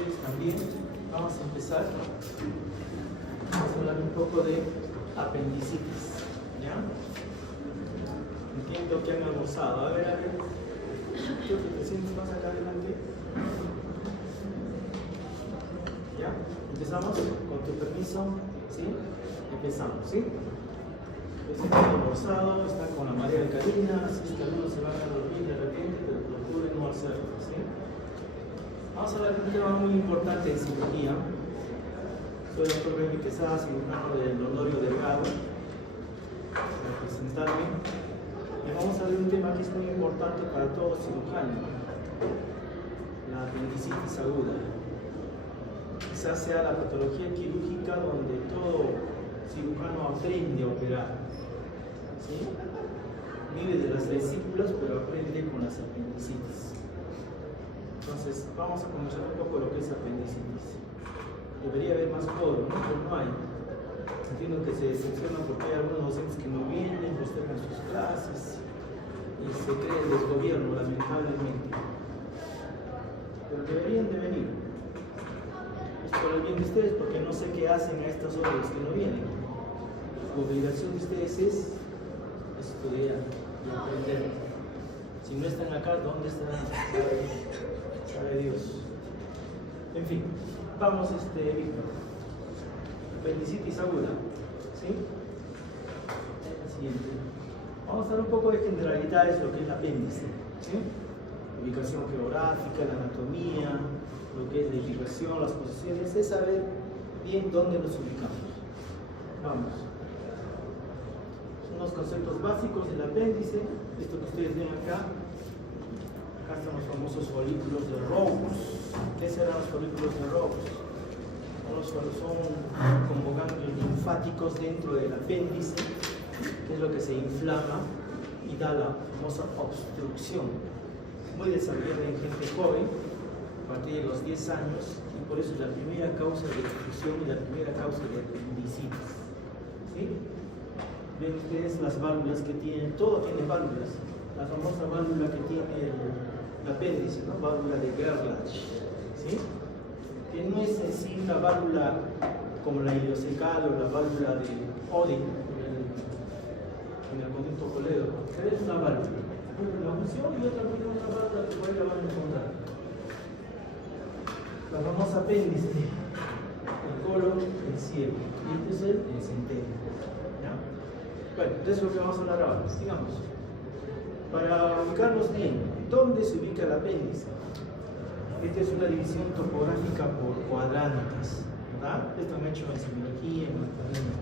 ustedes también. Vamos a empezar. Vamos a hablar un poco de apendicitis. ¿Ya? Entiendo que han almorzado. A ver. Creo que te sientes más acá adelante. ¿Ya? ¿Empezamos? Con tu permiso. ¿Sí? Empezamos, ¿sí? Están almorzado, están con la marea alcalina, así es que algunos se van a dormir de repente, pero procuren no hacerlo, ¿sí? Vamos a hablar de un tema muy importante en cirugía. Soy el doctor Remy Quesada, cirujano del Honorio Delgado, para presentarme. Y vamos a ver un tema que es muy importante para todo cirujano: la apendicitis aguda. Quizás sea la patología quirúrgica donde todo cirujano aprende a operar. ¿Sí? Vive de las vesículas, pero aprende con las apendicitis. Entonces, vamos a conocer un poco lo que es apendicitis. Debería haber más coro, ¿no? Pero no hay. Entiendo que se decepciona porque hay algunos docentes que no vienen, postergan sus clases y se cree el desgobierno, lamentablemente. Pero deberían de venir. Es por el bien de ustedes, porque no sé qué hacen a estas horas los que no vienen. La obligación de ustedes es estudiar y aprender. Si no están acá, ¿dónde estarán? Sabe Dios. En fin, vamos, Víctor. Apendicitis aguda. ¿Sí? El siguiente. Vamos a hablar un poco de generalidades de lo que es el apéndice. ¿Sí? Ubicación geográfica, la anatomía, lo que es la irrigación, las posiciones, es saber bien dónde nos ubicamos. Vamos. Unos conceptos básicos del apéndice. Esto que ustedes ven acá están los famosos folículos de Rous. ¿Qué serán los folículos de Rous? Son como ganglios linfáticos dentro del apéndice, que es lo que se inflama y da la famosa obstrucción, muy desarrollada en gente joven a partir de los 10 años, y por eso es la primera causa de obstrucción y la primera causa de apendicitis. ¿Sí? Ven ustedes las válvulas que tienen, todo tiene válvulas. La famosa válvula que tiene el apéndice, ¿no? Válvula de Gerlach, ¿sí? Que no es en sí una válvula como la ileocecal o la válvula de Odin en el conducto colédoco, pero es una válvula. Una función y otra válvula que por ahí la van a encontrar. La famosa apéndice, el colon, el cielo, y este es el mesenterio. Bueno, entonces es lo que vamos a hablar ahora. Sigamos. Para ubicarnos bien, ¿dónde se ubica el apéndice? Esta es una división topográfica por cuadrantes, ¿verdad? Esto han hecho en semiología, en anatomía.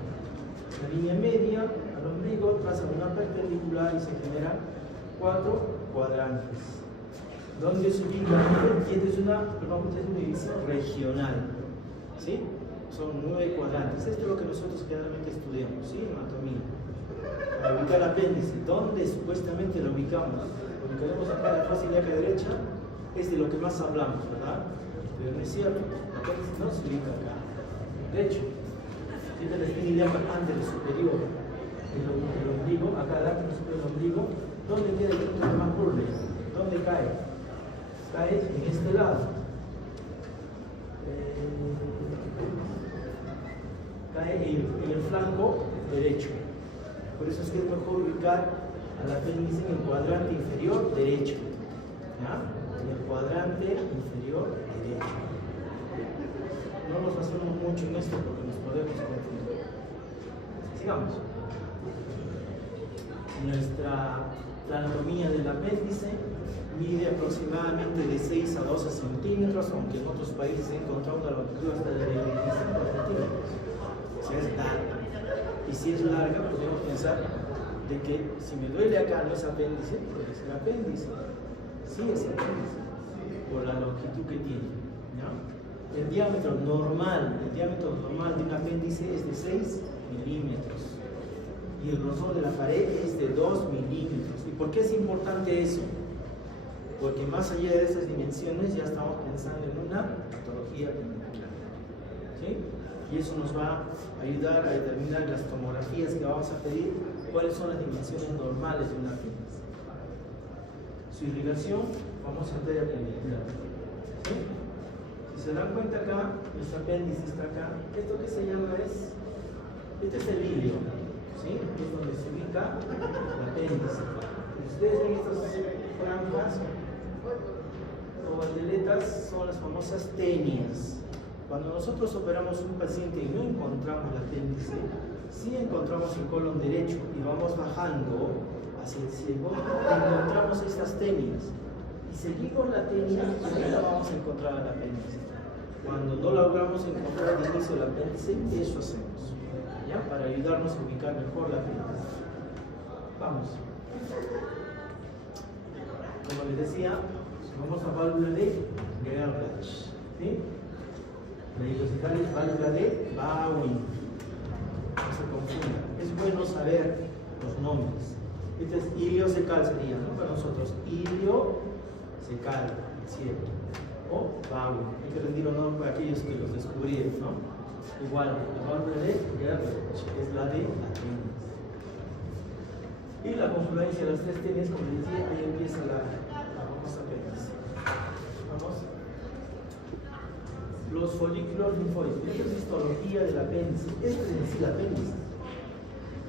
La línea media al ombligo traza una perpendicular y se generan 4 cuadrantes. ¿Dónde se ubica? Y esta es una división regional, ¿sí? Son 9 cuadrantes. Esto es lo que nosotros generalmente estudiamos, ¿sí? En anatomía. Para ubicar el apéndice, ¿dónde supuestamente lo ubicamos? Lo ubicaremos acá en la fase ilíaca derecha, es de lo que más hablamos, ¿verdad? Pero no es cierto, el apéndice no se ubica acá. De hecho, tiene la espina ilíaca anterior superior, el ombligo, acá adelante superior del ombligo. ¿Dónde queda el punto de Macurley? ¿Dónde cae? Cae en este lado. Cae en el flanco derecho. Por eso es que es mejor ubicar al apéndice en el cuadrante inferior derecho. ¿Ya? En el cuadrante inferior derecho. No nos basamos mucho en esto porque nos podemos confundir. Sigamos. La anatomía del apéndice mide aproximadamente de 6 a 12 centímetros, aunque en otros países se ha encontrado una longitud hasta de 25 centímetros. O sea, es larga. Y si es larga, podemos pensar de que si me duele acá no es apéndice, puede ser apéndice. Sí es apéndice, por la longitud que tiene. ¿No? El diámetro normal de un apéndice es de 6 milímetros. Y el grosor de la pared es de 2 milímetros. ¿Y por qué es importante eso? Porque más allá de esas dimensiones ya estamos pensando en una patología apendicitis. ¿Sí? Y eso nos va a ayudar a determinar las tomografías que vamos a pedir, cuáles son las dimensiones normales de un apéndice. Su irrigación, famosa arteria pendicular. ¿Sí? Si se dan cuenta acá, este apéndice está acá. Esto que se llama este es el ilio, ¿sí? Es donde se ubica el apéndice. Ustedes ven estas franjas o bandeletas, son las famosas tenias. Cuando nosotros operamos un paciente y no encontramos el apéndice, sí encontramos el colon derecho y vamos bajando hacia el ciego, encontramos estas tenias. Y seguimos la tenia y ahí la vamos a encontrar al apéndice. Cuando no logramos encontrar el inicio del apéndice, eso hacemos, ¿ya? Para ayudarnos a ubicar mejor la apéndice. Vamos. Como les decía, vamos a válvula de Gerlach, ¿sí? La idiosincrasia es válvula de Bowen. No se confunda. Es bueno saber los nombres. Este es iliocecal sería, ¿no? Para nosotros, iliocecal, ciego. O Bowen. Hay que rendir honor para aquellos que los descubrieron, ¿no? Igual, la válvula de Gerlach es la de Atenas. Y la confluencia de las tres tenias, como les decía, ahí empieza la famosa apéndice. Vamos. Los folículos linfóides. Esta es histología del apéndice. Esto es en sí el apéndice.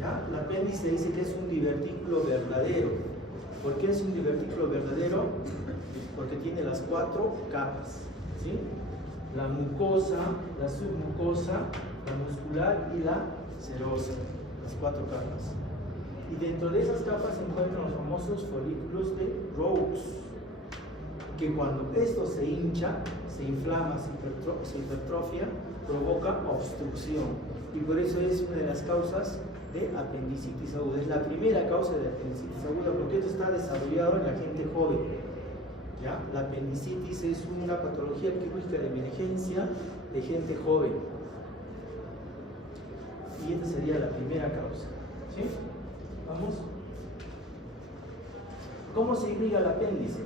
¿Ya? El apéndice dice que es un divertículo verdadero. ¿Por qué es un divertículo verdadero? Porque tiene las 4 capas, ¿sí? La mucosa, la submucosa, la muscular y la serosa. Las 4 capas. Y dentro de esas capas se encuentran los famosos folículos de Raux, que cuando esto se hincha, se inflama, se hipertrofia, provoca obstrucción. Y por eso es una de las causas de apendicitis aguda. Es la primera causa de apendicitis aguda, porque esto está desarrollado en la gente joven. ¿Ya? La apendicitis es una patología quirúrgica de emergencia de gente joven. Y esta sería la primera causa. ¿Sí? Vamos. ¿Cómo se irriga el apéndice?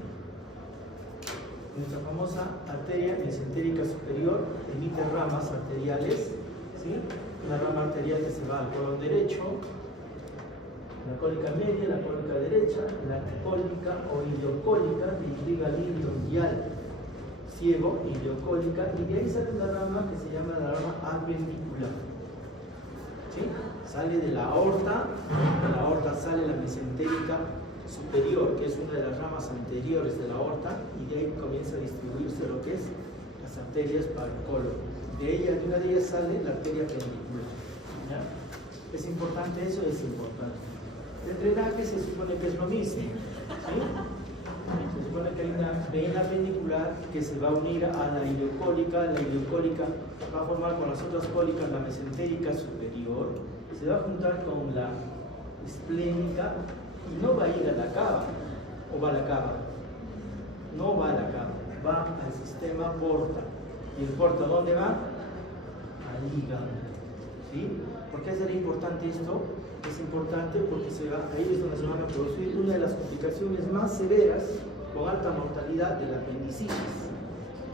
Nuestra famosa arteria mesentérica superior emite ramas arteriales, ¿sí? Una rama arterial que se va al colon derecho, la cólica media, la cólica derecha, la cólica o ileocólica que irriga el ilio guial ciego, ileocólica, y de ahí sale una rama que se llama la rama apendicular. ¿Sí? Sale de la aorta sale la mesentérica superior, que es una de las ramas anteriores de la aorta, y de ahí comienza a distribuirse lo que es las arterias para el colon. De una de ellas sale la arteria apendicular. ¿Ya? ¿Es importante eso? Es importante. El drenaje se supone que es lo mismo, ¿sí? Se supone que hay una vena apendicular que se va a unir a la ileocólica va a formar con las otras cólicas la mesentérica superior, se va a juntar con la esplénica y no va a ir a la cava, o va a la cava, no va a la cava, va al sistema porta. ¿Y el porta dónde va? Al hígado, ¿sí? ¿Por qué sería importante esto? Es importante porque ahí es donde se van a producir una de las complicaciones más severas con alta mortalidad de la apendicitis.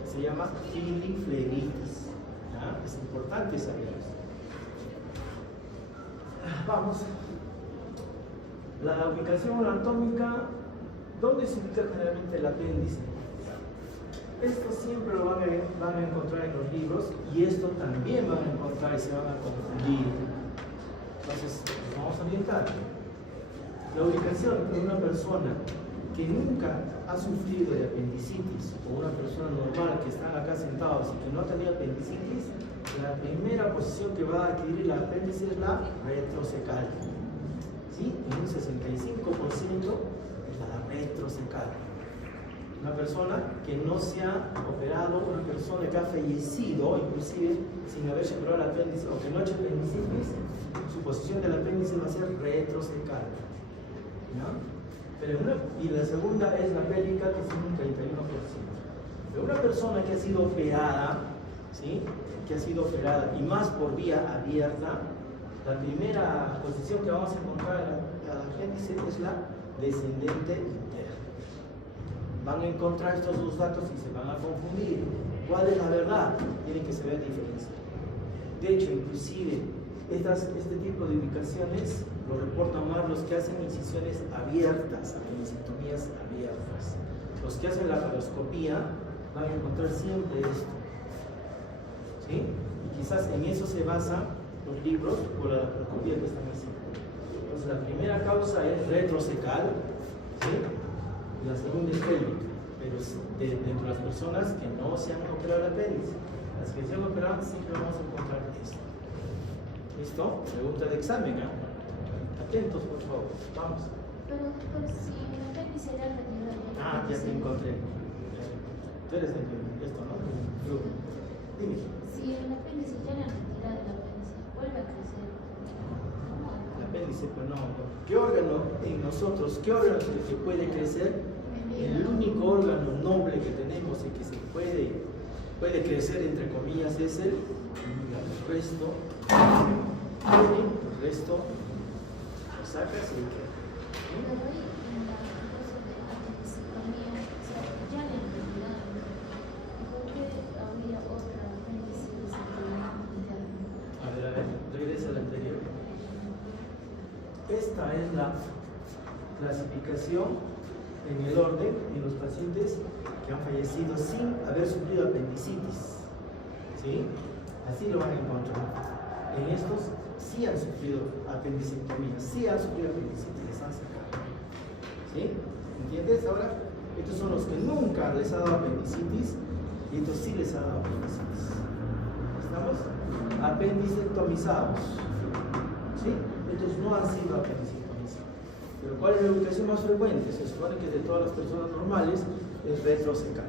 Se llama filifleritis. ¿Ya? Es importante saber eso. Vamos. La ubicación anatómica, ¿dónde se ubica generalmente el apéndice? Esto siempre lo van a encontrar en los libros, y esto también van a encontrar y se van a confundir. Entonces, vamos a orientar. La ubicación de una persona que nunca ha sufrido de apendicitis, o una persona normal que está acá sentados y que no ha tenido apendicitis, la primera posición que va a adquirir el apéndice es la retrocecal. ¿Sí? En un 65% es la retrocecal. Una persona que no se ha operado, una persona que ha fallecido, inclusive sin haberse operado el apéndice, o que no ha hecho apendicitis, su posición del apéndice va a ser retrocecal. ¿Ya? Y la segunda es la pélica, que es un 31%. Pero una persona que ha sido operada, ¿sí? Que ha sido operada, y más por vía abierta, la primera posición que vamos a encontrar al apéndice es la descendente interna. Van a encontrar estos dos datos y se van a confundir. ¿Cuál es la verdad? Tienen que saber diferenciar. De hecho, inclusive, este tipo de ubicaciones lo reportan más los que hacen incisiones abiertas, apendicectomías abiertas. Los que hacen la laparoscopía van a encontrar siempre esto. ¿sí? Y quizás en eso se basan los libros o la laparoscopía que están haciendo. Entonces la primera causa es retrocecal, ¿sí? Y la segunda es pélvica, pero dentro de las personas que no se han operado el apéndice, las que se han operado siempre vamos a encontrar esto. ¿Listo? Pregunta de examen, ¿eh? Atentos, por favor. Vamos. Pero si el apéndice era retirado. Ah, ya te encontré. Tú eres esto, ¿no? Dime. Si el apéndice ya era retirado, el apéndice vuelve a crecer. El apéndice, pues no. ¿Qué órgano en nosotros, qué órgano es el que puede crecer? El único órgano noble que tenemos y que se puede crecer, entre comillas, es el resto. El resto lo sacas y queda. Pero ahí en la cosa de apendicectomía, o sea, ya le han retirado. ¿Por qué habría otra apéndice interna? A ver, regresa al anterior. Esta es la clasificación en el orden en los pacientes que han fallecido sin haber sufrido apendicitis. ¿Sí? Así lo van a encontrar. En estos sí han sufrido apendicectomía, sí han sufrido apendicitis, les han sacado. ¿Sí? ¿Entiendes ahora? Estos son los que nunca les ha dado apendicitis y estos sí les ha dado apendicitis. ¿Estamos? Apendicectomizados. ¿Sí? Estos no han sido apendicectomizados. Pero ¿cuál es la ubicación más frecuente? Se supone que de todas las personas normales es retrocecal.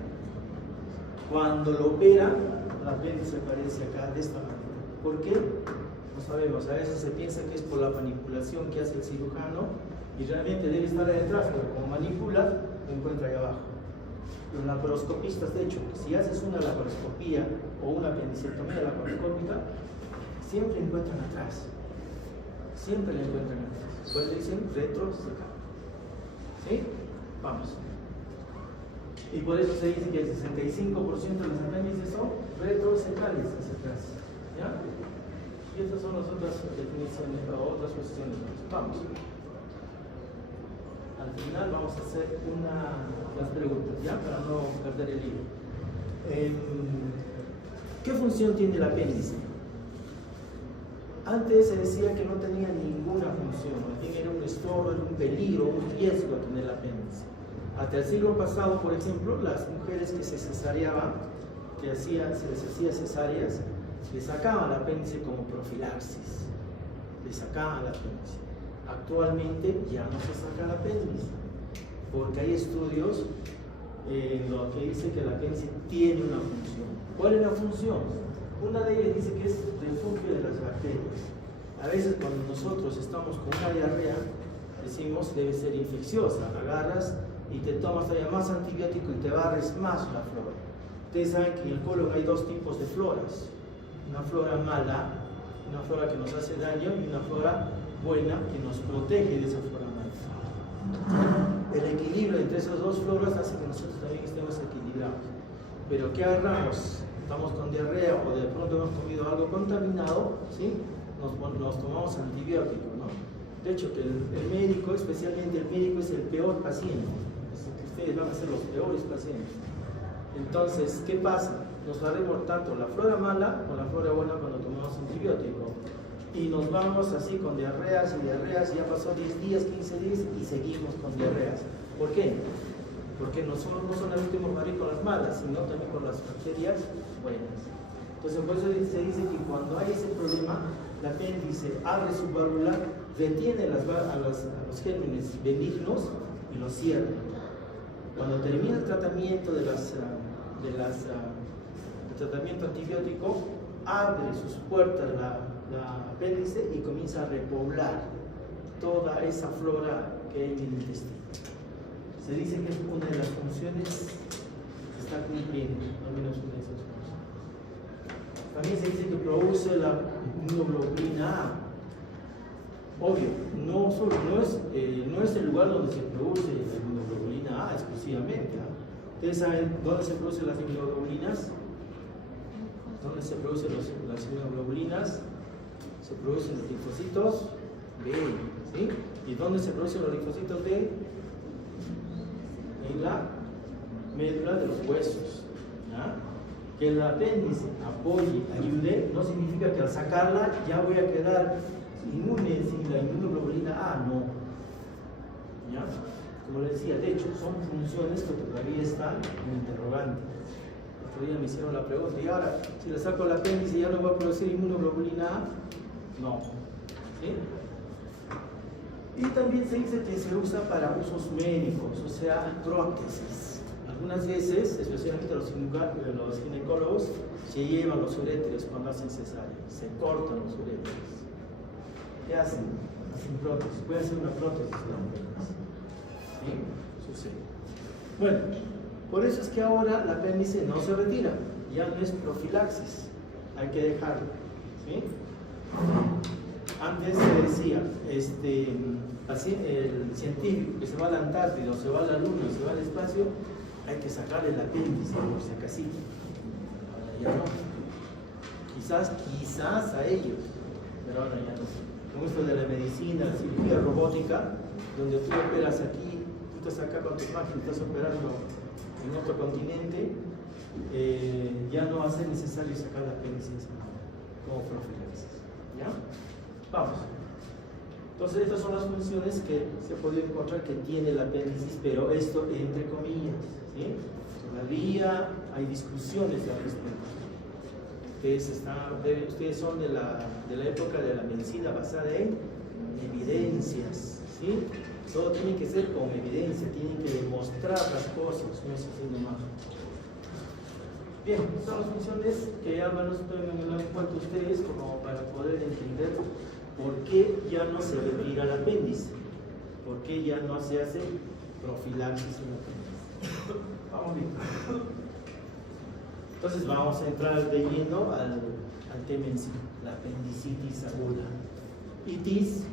Cuando lo operan, el apéndice aparece acá de esta manera. ¿Por qué? No sabemos. A veces se piensa que es por la manipulación que hace el cirujano y realmente debe estar ahí detrás, pero como manipula, lo encuentra ahí abajo. Los laparoscopistas, de hecho, si haces una laparoscopía o una apendicectomía laparoscópica, siempre encuentran atrás. Siempre le encuentran atrás. Pues le dicen retrocecal. ¿Sí? Vamos. Y por eso se dice que el 65% de los apéndices son retrocecales hacia atrás. ¿Ya? Y estas son las otras definiciones o otras cuestiones. Vamos. Al final vamos a hacer las preguntas, ¿ya? Para no perder el libro. ¿Qué función tiene el apéndice? Antes se decía que no tenía ninguna función, más bien era un estorbo, era un peligro, un riesgo tener el apéndice. Hasta el siglo pasado, por ejemplo, las mujeres que se cesareaban, se les hacía cesáreas, le sacaban el apéndice como profilaxis, le sacaban el apéndice. Actualmente ya no se saca el apéndice, porque hay estudios en los que dice que el apéndice tiene una función. ¿Cuál es la función? Una de ellas dice que es refugio de las bacterias. A veces cuando nosotros estamos con una diarrea, decimos debe ser infecciosa, agarras y te tomas todavía más antibiótico y te barres más la flora. Ustedes saben que en el colon hay dos tipos de floras, una flora mala, una flora que nos hace daño y una flora buena que nos protege de esa flora mala. El equilibrio entre esas dos floras hace que nosotros también estemos equilibrados. Pero ¿qué agarramos? Estamos con diarrea o de pronto hemos comido algo contaminado, ¿sí? Nos tomamos antibióticos, ¿no? De hecho, que el médico, especialmente el médico, es el peor paciente. Ustedes van a ser los peores pacientes. Entonces, ¿qué pasa? Nos barremos tanto la flora mala con la flora buena cuando tomamos antibiótico. Y nos vamos así con diarreas y diarreas, y ya pasó 10 días, 15 días y seguimos con diarreas. ¿Por qué? Porque no solamente hemos barrido con las malas, sino también con las bacterias buenas. Entonces, por eso se dice que cuando hay ese problema, el apéndice abre su válvula, retiene a los gérmenes benignos y los cierra. Cuando termina el tratamiento el tratamiento antibiótico, abre sus puertas la apéndice y comienza a repoblar toda esa flora que hay en el intestino. Se dice que es una de las funciones que está cumpliendo, al menos una de esas funciones. También se dice que produce la inmunoglobulina A. Obvio, no es el lugar donde se produce la inmunoglobulina A exclusivamente. ¿Ustedes saben dónde se producen las inmunoglobulinas? ¿Dónde se producen las inmunoglobulinas? Se producen los linfocitos B, ¿sí? ¿Y dónde se producen los linfocitos B? En la médula de los huesos, ¿ya? Que el apéndice apoye, ayude, no significa que al sacarla ya voy a quedar inmune sin la inmunoglobulina A, no. ¿Ya? Como les decía, de hecho, son funciones que todavía están en interrogante. El otro día me hicieron la pregunta, y ahora, si le saco el apéndice, ¿ya no va a producir inmunoglobulina A? No. ¿Sí? Y también se dice que se usa para usos médicos, o sea, prótesis. Algunas veces, especialmente los ginecólogos, se llevan los uréteres cuando hacen cesárea, se cortan los uréteres. ¿Qué hacen? Hacen prótesis. Puede hacer una prótesis de apéndice. ¿Sí? Sucede. Bueno, por eso es que ahora el apéndice no se retira, ya no es profilaxis, hay que dejarlo. ¿Sí? Antes se decía, así, el científico que se va a la Antártida, o se va a la Luna, o se va al espacio, hay que sacarle el apéndice por si acaso. Ahora ya no. Quizás a ellos, pero ahora ya no. Como esto de la medicina, la cirugía robótica, donde tú operas aquí, tú estás acá con tus máquinas, estás operando en otro continente, ya no va a ser necesario sacar el apéndice como profilaxis. ¿Ya? Vamos. Entonces, estas son las funciones que se puede encontrar que tiene el apéndice, pero esto entre comillas. ¿Sí? Todavía hay discusiones al respecto. Ustedes son de la época de la medicina basada en evidencias. ¿Sí? Todo tiene que ser con evidencia, tienen que demostrar las cosas, no es así nomás. Bien, son las funciones que ya van a tener en cuenta ustedes como para poder entender por qué ya no se retira el apéndice, por qué ya no se hace profilaxis en el apéndice. Vamos bien. Entonces vamos a entrar de lleno al tema en sí, la apendicitis aguda. Itis,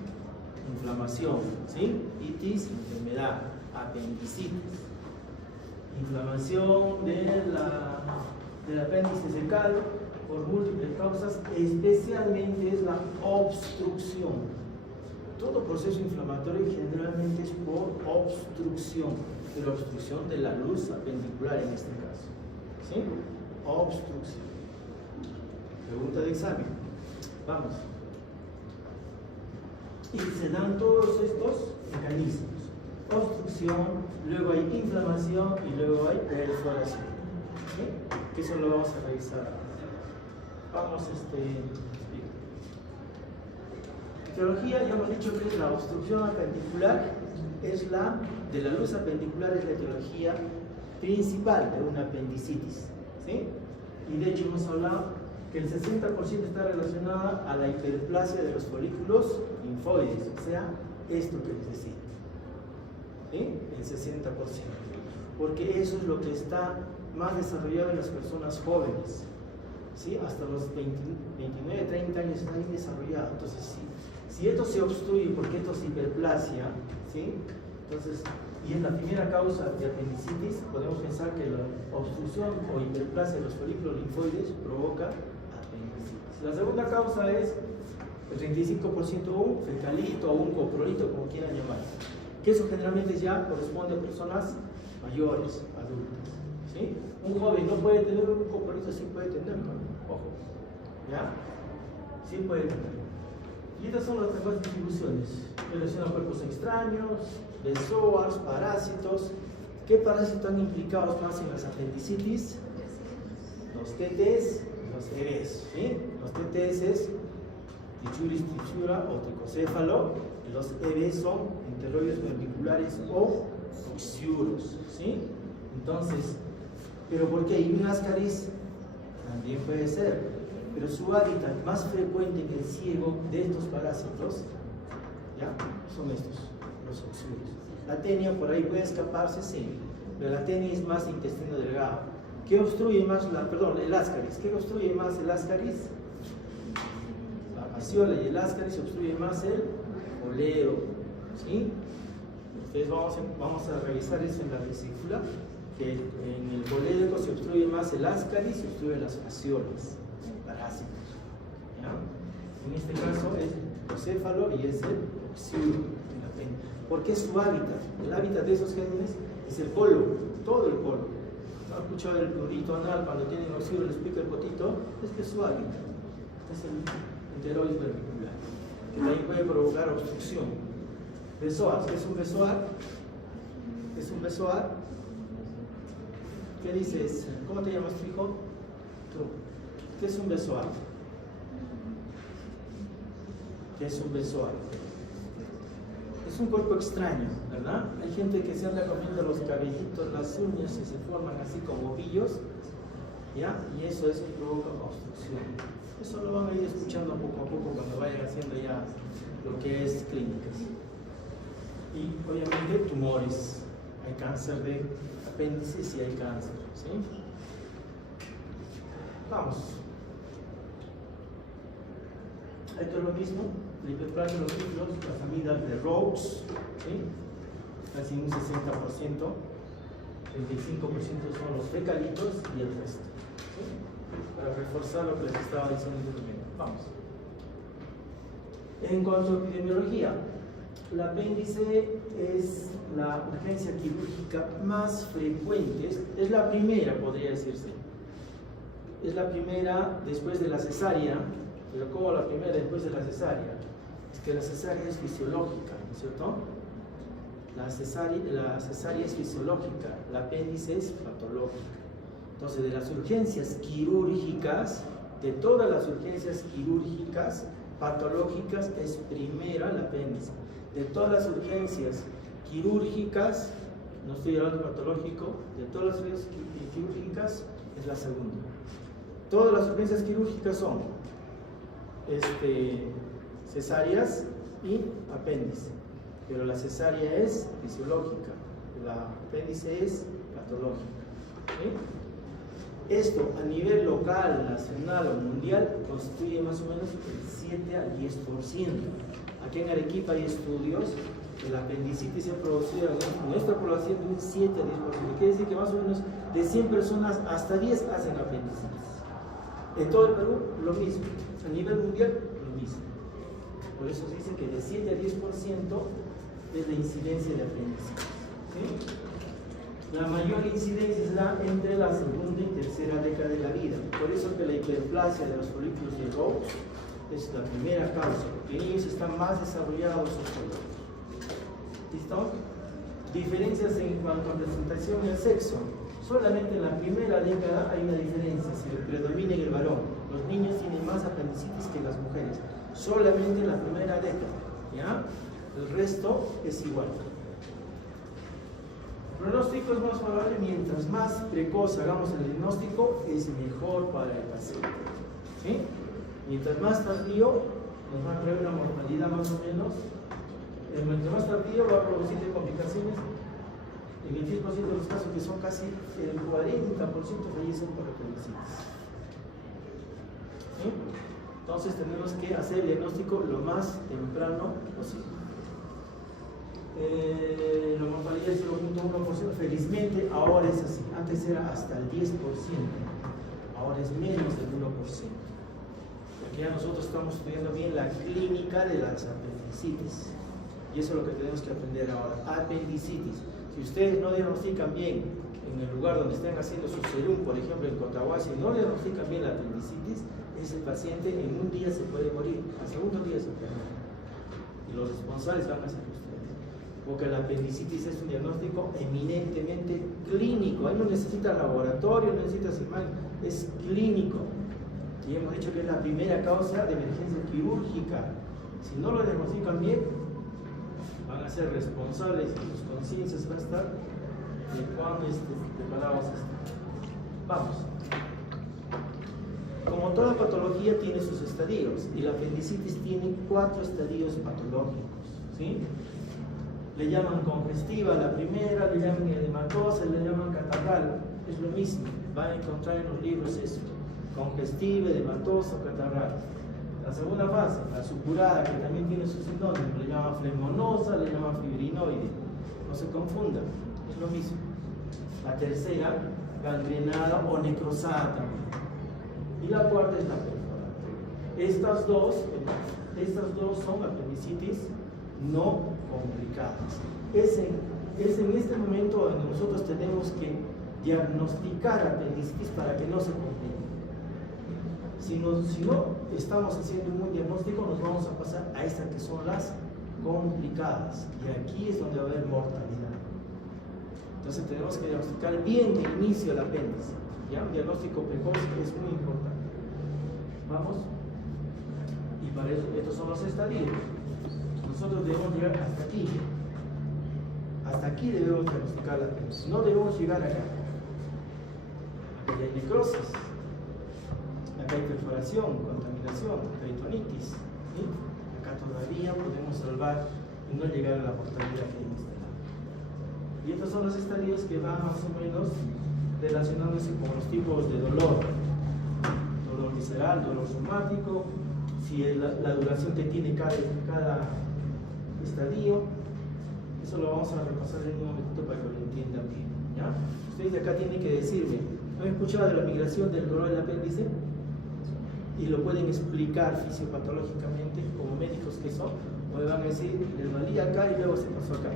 inflamación, ¿sí? Itis, enfermedad, apendicitis. Inflamación del apéndice secal por múltiples causas, especialmente es la obstrucción. Todo proceso inflamatorio generalmente es por obstrucción, pero obstrucción de la luz apendicular en este caso. ¿Sí? Obstrucción. Pregunta de examen. Vamos. Y se dan todos estos mecanismos. Obstrucción, luego hay inflamación y luego hay perforación. ¿Sí? Que eso lo vamos a revisar. Vamos, etiología, ya hemos dicho que la obstrucción apendicular es de la luz apendicular es la etiología principal de una apendicitis. ¿Sí? Y de hecho hemos hablado que el 60% está relacionada a la hiperplasia de los folículos linfoides, o sea, esto que les decía. ¿Sí? El 60%. Porque eso es lo que está más desarrollado en las personas jóvenes. ¿Sí? Hasta los 29, 30 años está bien desarrollado. Entonces, si esto se obstruye porque esto es hiperplasia, ¿sí? Entonces, y es la primera causa de apendicitis, podemos pensar que la obstrucción o hiperplasia de los folículos linfoides provoca apendicitis. La segunda causa es el 35% un fecalito o un coprolito, como quieran llamar, que eso generalmente ya corresponde a personas mayores, adultas. ¿Sí? Un joven no puede tener un coprolito, sí puede tenerlo, ojo, ¿ya? Sí puede tenerlo. Y estas son las demás distribuciones. Relacionan cuerpos extraños, bezoars, parásitos. ¿Qué parásitos están implicados más en las apendicitis? Los TTs, los EVs. ¿Sí? Los TTs es Trichuris trichura o tricocéfalo. Los EVs son enteroides verbiculares o oxiuros. ¿Sí? Entonces, ¿pero por qué? ¿Y un ascaris? También puede ser. Pero su hábitat más frecuente en el ciego de estos parásitos, ¿ya? Son estos, los oxiuros. La tenia por ahí puede escaparse, sí, pero la tenia es más intestino delgado. ¿Qué obstruye más el ascaris? ¿Qué obstruye más el ascaris? La fasciola y el ascaris obstruyen más el boleo, ¿sí? Entonces vamos a revisar eso en la vesícula, que en el bolédico se obstruye más el ascaris y se obstruyen las fasciolas. Parásitos. ¿Ya? En este caso es el céfalo y es el oxiuro. ¿Por qué es su hábitat? El hábitat de esos gérmenes es el polo, todo el polo. ¿No? ¿Escuchado el prurito anal cuando tienen oxígeno, les pica el potito? Es besoar. Es el enteroides vermicular, que también puede provocar obstrucción. Besoar, ¿qué es un besoar? ¿Es un besoar? ¿Qué dices? ¿Cómo te llamas, tu hijo? Tú. ¿Qué es un besoar? ¿Qué es un besoar? Es un cuerpo extraño, ¿verdad? Hay gente que se anda comiendo los cabellitos, las uñas y se forman así como ovillos, ¿ya? Y eso provoca obstrucción. Eso lo van a ir escuchando poco a poco cuando vayan haciendo ya lo que es clínicas. Y obviamente tumores. Hay cáncer de apéndice, sí hay cáncer, ¿sí? Vamos. Esto es lo mismo. La hiperplasia de los ciclos, la familia de Rhodes, ¿sí? Casi un 60%, 35% son los fecalitos y el resto, ¿sí? Para reforzar lo que les estaba diciendo primero. Vamos. En cuanto a epidemiología, el apéndice es la urgencia quirúrgica más frecuente, es la primera, podría decirse. Es la primera después de la cesárea, pero ¿cómo la primera después de la cesárea? Es que la cesárea es fisiológica, ¿no es cierto? La cesárea es fisiológica, el apéndice es patológica. Entonces, de las urgencias quirúrgicas, de todas las urgencias quirúrgicas patológicas, es primera el apéndice. De todas las urgencias quirúrgicas, no estoy hablando de patológico, de todas las urgencias quirúrgicas es la segunda. Todas las urgencias quirúrgicas son cesáreas y apéndice, pero la cesárea es fisiológica, el apéndice es patológica, ¿sí? Esto a nivel local, nacional o mundial constituye más o menos el 7 al 10%. Aquí en Arequipa hay estudios que la apendicitis se ha producido en nuestra población de un 7 a 10%. Quiere decir que más o menos de 100 personas hasta 10 hacen apendicitis. En todo el Perú lo mismo, a nivel mundial lo mismo. Por eso se dice que de 7 a 10% es la incidencia de apendicitis, ¿sí? La mayor incidencia es entre la segunda y tercera década de la vida. Por eso que la hiperplasia de los folículos de Rhodes es la primera causa, porque ellos están más desarrollados sus folículos. ¿Listo? Diferencias en cuanto a presentación y el sexo. Solamente en la primera década hay una diferencia, si predomina en el varón. Los niños tienen más apendicitis que las mujeres. Solamente en la primera década, ¿ya? El resto es igual. El pronóstico es más favorable, mientras más precoz hagamos el diagnóstico, es mejor para el paciente, ¿sí? Mientras más tardío, nos va a traer una mortalidad más o menos. Mientras más tardío va a producir complicaciones. En el 10% de los casos, que son casi el 40%, fallecen por apendicitis, ¿sí? Entonces tenemos que hacer el diagnóstico lo más temprano posible. La mortalidad es 0.1%. Felizmente ahora es así. Antes era hasta el 10%, ahora es menos del 1%. Porque ya nosotros estamos estudiando bien la clínica de las apendicitis. Y eso es lo que tenemos que aprender ahora. Apendicitis. Si ustedes no diagnostican bien en el lugar donde estén haciendo su serum, por ejemplo en Cotahuasi, no diagnostican bien la apendicitis, ese paciente en un día se puede morir, al segundo día se puede morir. Y los responsables van a ser ustedes. Porque la apendicitis es un diagnóstico eminentemente clínico. Ahí no necesita laboratorio, no necesita imagen, es clínico. Y hemos dicho que es la primera causa de emergencia quirúrgica. Si no lo diagnostican bien, van a ser responsables y sus conciencias van a estar de cuán preparados están. Vamos. Como toda patología tiene sus estadios, y la apendicitis tiene 4 estadios patológicos, ¿sí? Le llaman congestiva la primera, le llaman edematosa, le llaman catarral. Es lo mismo, van a encontrar en los libros eso: congestiva, edematosa, catarral. La segunda fase, la supurada, que también tiene su sinónimo, le llaman flemonosa, le llaman fibrinoide. No se confundan, es lo mismo. La tercera, gangrenada o necrosada también. Y la cuarta es la perforada. Estas dos son apendicitis no complicadas. Es en este momento donde nosotros tenemos que diagnosticar apendicitis para que no se complique. Si no estamos haciendo un buen diagnóstico, nos vamos a pasar a estas que son las complicadas, y aquí es donde va a haber mortalidad. Entonces tenemos que diagnosticar bien de inicio el apéndice, ¿ya? Un diagnóstico precoz es muy importante. Vamos, y para eso estos son los estadios. Nosotros debemos llegar hasta aquí. Hasta aquí debemos diagnosticar la apéndice, no debemos llegar acá. Aquí hay necrosis, acá hay perforación, contaminación, peritonitis, ¿sí? Acá todavía podemos salvar y no llegar a la mortalidad que hay en este lado. Y estos son los estadios que van más o menos relacionándose con los tipos de dolor: dolor visceral, dolor somático, si la duración que tiene cada estadio. Eso lo vamos a repasar en un momento para que lo entiendan bien, ¿ya? Ustedes de acá tienen que decirme, ¿han escuchado de la migración del dolor del apéndice? Y lo pueden explicar fisiopatológicamente como médicos que son, o le van a decir, les valía acá y luego se pasó acá.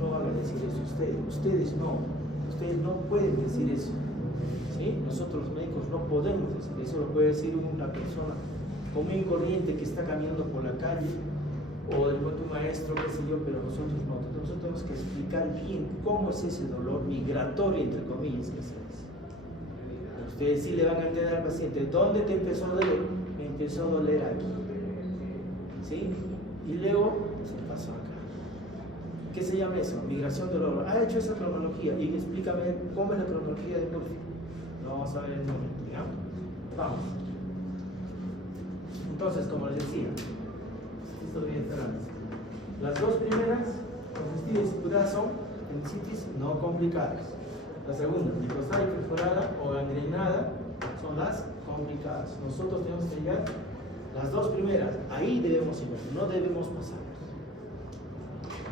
No van a decir eso ustedes no pueden decir eso, ¿sí? Nosotros los médicos no podemos decir eso, lo puede decir una persona común y corriente que está caminando por la calle, o de pronto un maestro, qué sé yo, pero nosotros no. Nosotros tenemos que explicar bien cómo es ese dolor migratorio, entre comillas, que se dice. Ustedes sí le van a entender al paciente, ¿dónde te empezó a doler? Me empezó a doler aquí, ¿sí? Y luego se pasó acá. ¿Qué se llama eso? Migración del dolor. Ha hecho esa cronología, y explícame cómo es la cronología de Murphy. Lo vamos a ver en un momento, ¿ya? Vamos. Entonces, como les decía, esto debe estar antes. Las dos primeras, congestiones circulares, son apendicitis no complicadas. La segunda, necrosada y perforada o gangrenada, son las complicadas. Nosotros tenemos que llegar las dos primeras, ahí debemos ir, no debemos pasar.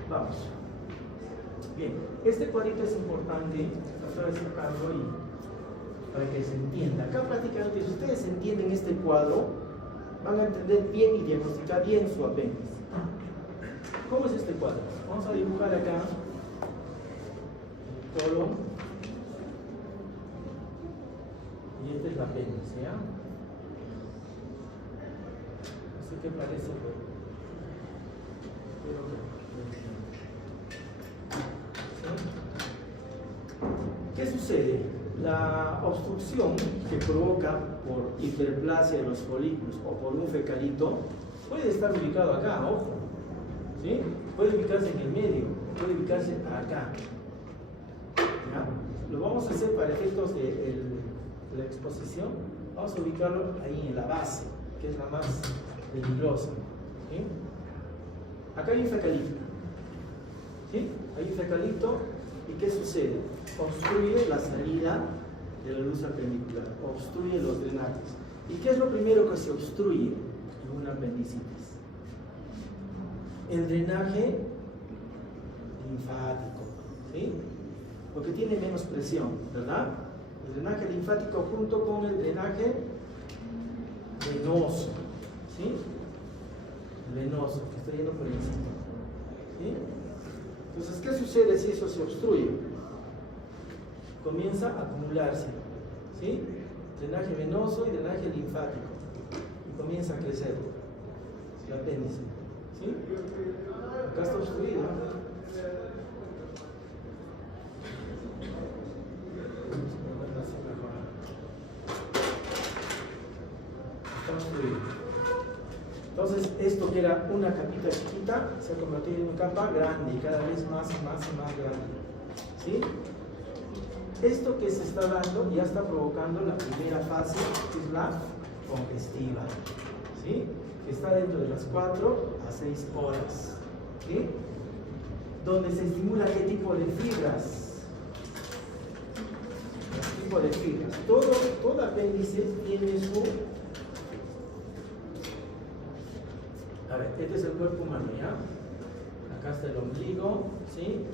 Vamos. Bien, este cuadrito es importante tratar de sacarlo para que se entienda. Acá prácticamente, si ustedes entienden este cuadro, van a entender bien y diagnosticar bien su apéndice. ¿Cómo es este cuadro? Vamos a dibujar acá el colon y este es el apéndice, ¿ya? Así que parece ¿sí? ¿Qué sucede? La obstrucción que provoca por hiperplasia de los folículos o por un fecalito puede estar ubicado acá, ojo, ¿sí? Puede ubicarse en el medio, puede ubicarse acá, ¿ya? Lo vamos a hacer para efectos de la exposición. Vamos a ubicarlo ahí en la base, que es la más peligrosa, ¿sí? Acá hay un fecalito, ¿sí? Hay un fecalito. ¿Y qué sucede? Obstruye la salida de la luz apendicular, obstruye los drenajes. ¿Y qué es lo primero que se obstruye en una apendicitis? El drenaje linfático, ¿sí? Porque tiene menos presión, ¿verdad? El drenaje linfático junto con el drenaje venoso, ¿sí? Venoso, que está yendo por encima, ¿sí? Entonces, ¿qué sucede si eso se obstruye? Comienza a acumularse, ¿sí? Drenaje venoso y drenaje linfático. Y comienza a crecer el apéndice, ¿sí? Acá está obstruido. Está obstruido. Entonces, esto que era una capita chiquita se ha convertido en una capa grande y cada vez más y más y más grande, ¿sí? Esto que se está dando ya está provocando la primera fase, que es la congestiva, ¿sí? Que está dentro de las 4 a 6 horas, ¿sí? Donde se estimula qué tipo de fibras. ¿Qué tipo de fibras? Todo apéndice tiene su... A ver, este es el cuerpo humano, ¿ya? Acá está el ombligo, ¿sí?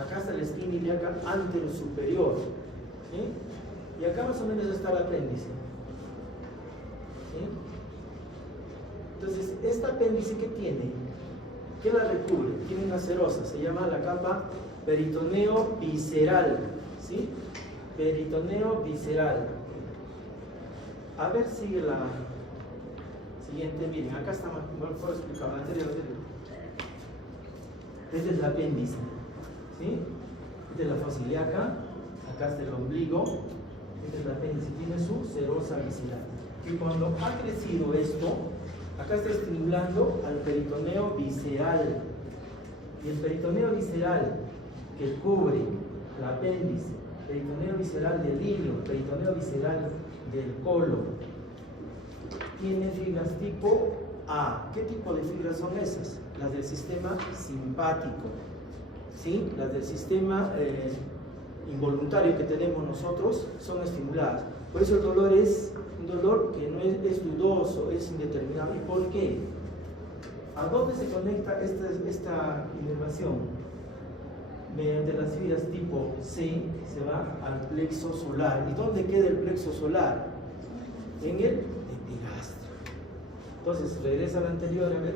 Acá está la espina ilíaca antero superior, ¿sí? Y acá más o menos está el apéndice, ¿sí? Entonces, esta apéndice que tiene, ¿qué la recubre? Tiene una serosa, se llama la capa peritoneo visceral, ¿sí? Peritoneo visceral. A ver, sigue la siguiente. Miren, acá está, bueno, puedo explicar la anterior. Este es el apéndice, ¿sí? Esta es la fosa ilíaca, acá está el ombligo, este es el apéndice, tiene su serosa visceral. Y cuando ha crecido esto, acá está estimulando al peritoneo visceral. Y el peritoneo visceral que cubre el apéndice, peritoneo visceral del ilio, peritoneo visceral del colon, tiene fibras tipo A. ¿Qué tipo de fibras son esas? Las del sistema simpático, ¿sí? Las del sistema involuntario que tenemos nosotros son estimuladas. Por eso el dolor es un dolor que no es dudoso, es indeterminado. ¿Y por qué? ¿A dónde se conecta esta inervación? Mediante las fibras tipo C se va al plexo solar. ¿Y dónde queda el plexo solar? En el epigastrio. Entonces, regresa al anterior, a ver.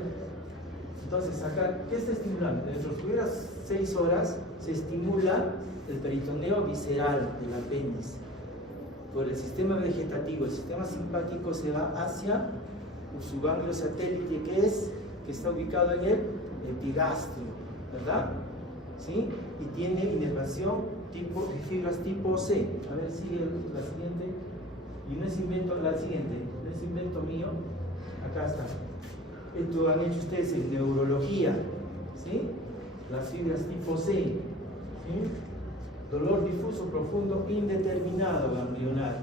Entonces, acá, ¿qué está estimulando? Dentro de las primeras 6 horas se estimula el peritoneo visceral del apéndice. Por el sistema vegetativo, el sistema simpático se va hacia su ganglio satélite, que está ubicado en el epigastrio, ¿verdad? ¿Sí? Y tiene inervación fibras tipo C. A ver, sigue la siguiente. Y no es invento, la siguiente, no es invento mío. Acá está. Esto han hecho ustedes en neurología, ¿sí? Las fibras tipo C, ¿sí? Dolor difuso profundo indeterminado ganglionar,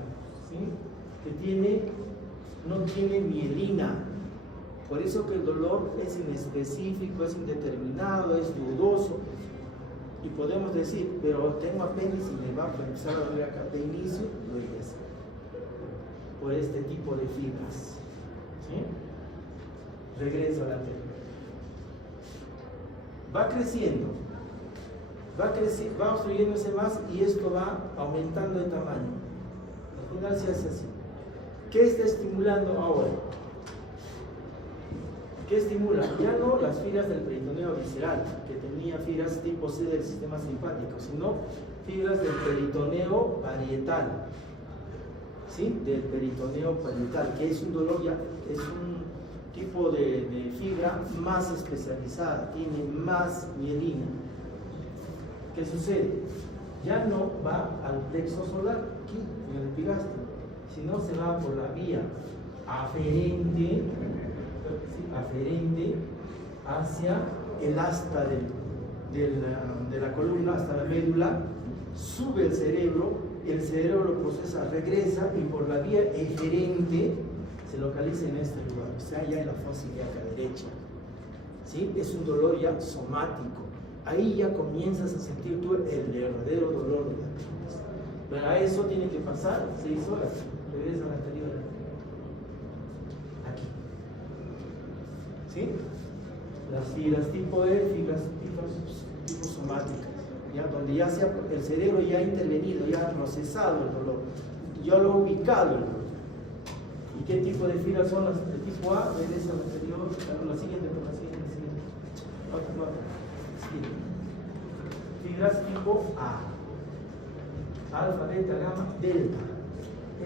¿sí? Que no tiene mielina. Por eso que el dolor es inespecífico, es indeterminado, es dudoso. Y podemos decir, pero tengo apéndice y me va a empezar a doler acá. De inicio duele así, por este tipo de fibras, ¿sí? Regreso a la anterior. Va creciendo, va obstruyéndose más y esto va aumentando de tamaño. Al final se hace así. ¿Qué está estimulando ahora? ¿Qué estimula? Ya no las fibras del peritoneo visceral, que tenía fibras tipo C del sistema simpático, sino fibras del peritoneo parietal, ¿sí? Del peritoneo parietal, que es un dolor ya, es un tipo de fibra más especializada, tiene más mielina. ¿Qué sucede? Ya no va al plexo solar, aquí, en el epigastrio, sino se va por la vía aferente, hacia el asta de la columna, hasta la médula, sube el cerebro lo procesa, regresa y por la vía eferente se localiza en este lugar, o sea, ya en la fosa ilíaca derecha, ¿sí? Es un dolor ya somático. Ahí ya comienzas a sentir tú el verdadero dolor de la apéndice. Para eso tiene que pasar 6 horas. Regresa a la anterior. Aquí. ¿Sí? Las fibras tipo E, fibras tipo somáticas, ¿ya? Donde ya el cerebro ya ha intervenido, ya ha procesado el dolor, ya lo ha ubicado el dolor. ¿Y qué tipo de fibras son las de tipo A? Regresa a la anterior, la siguiente. Fibras tipo A, alfa, beta, gamma, delta.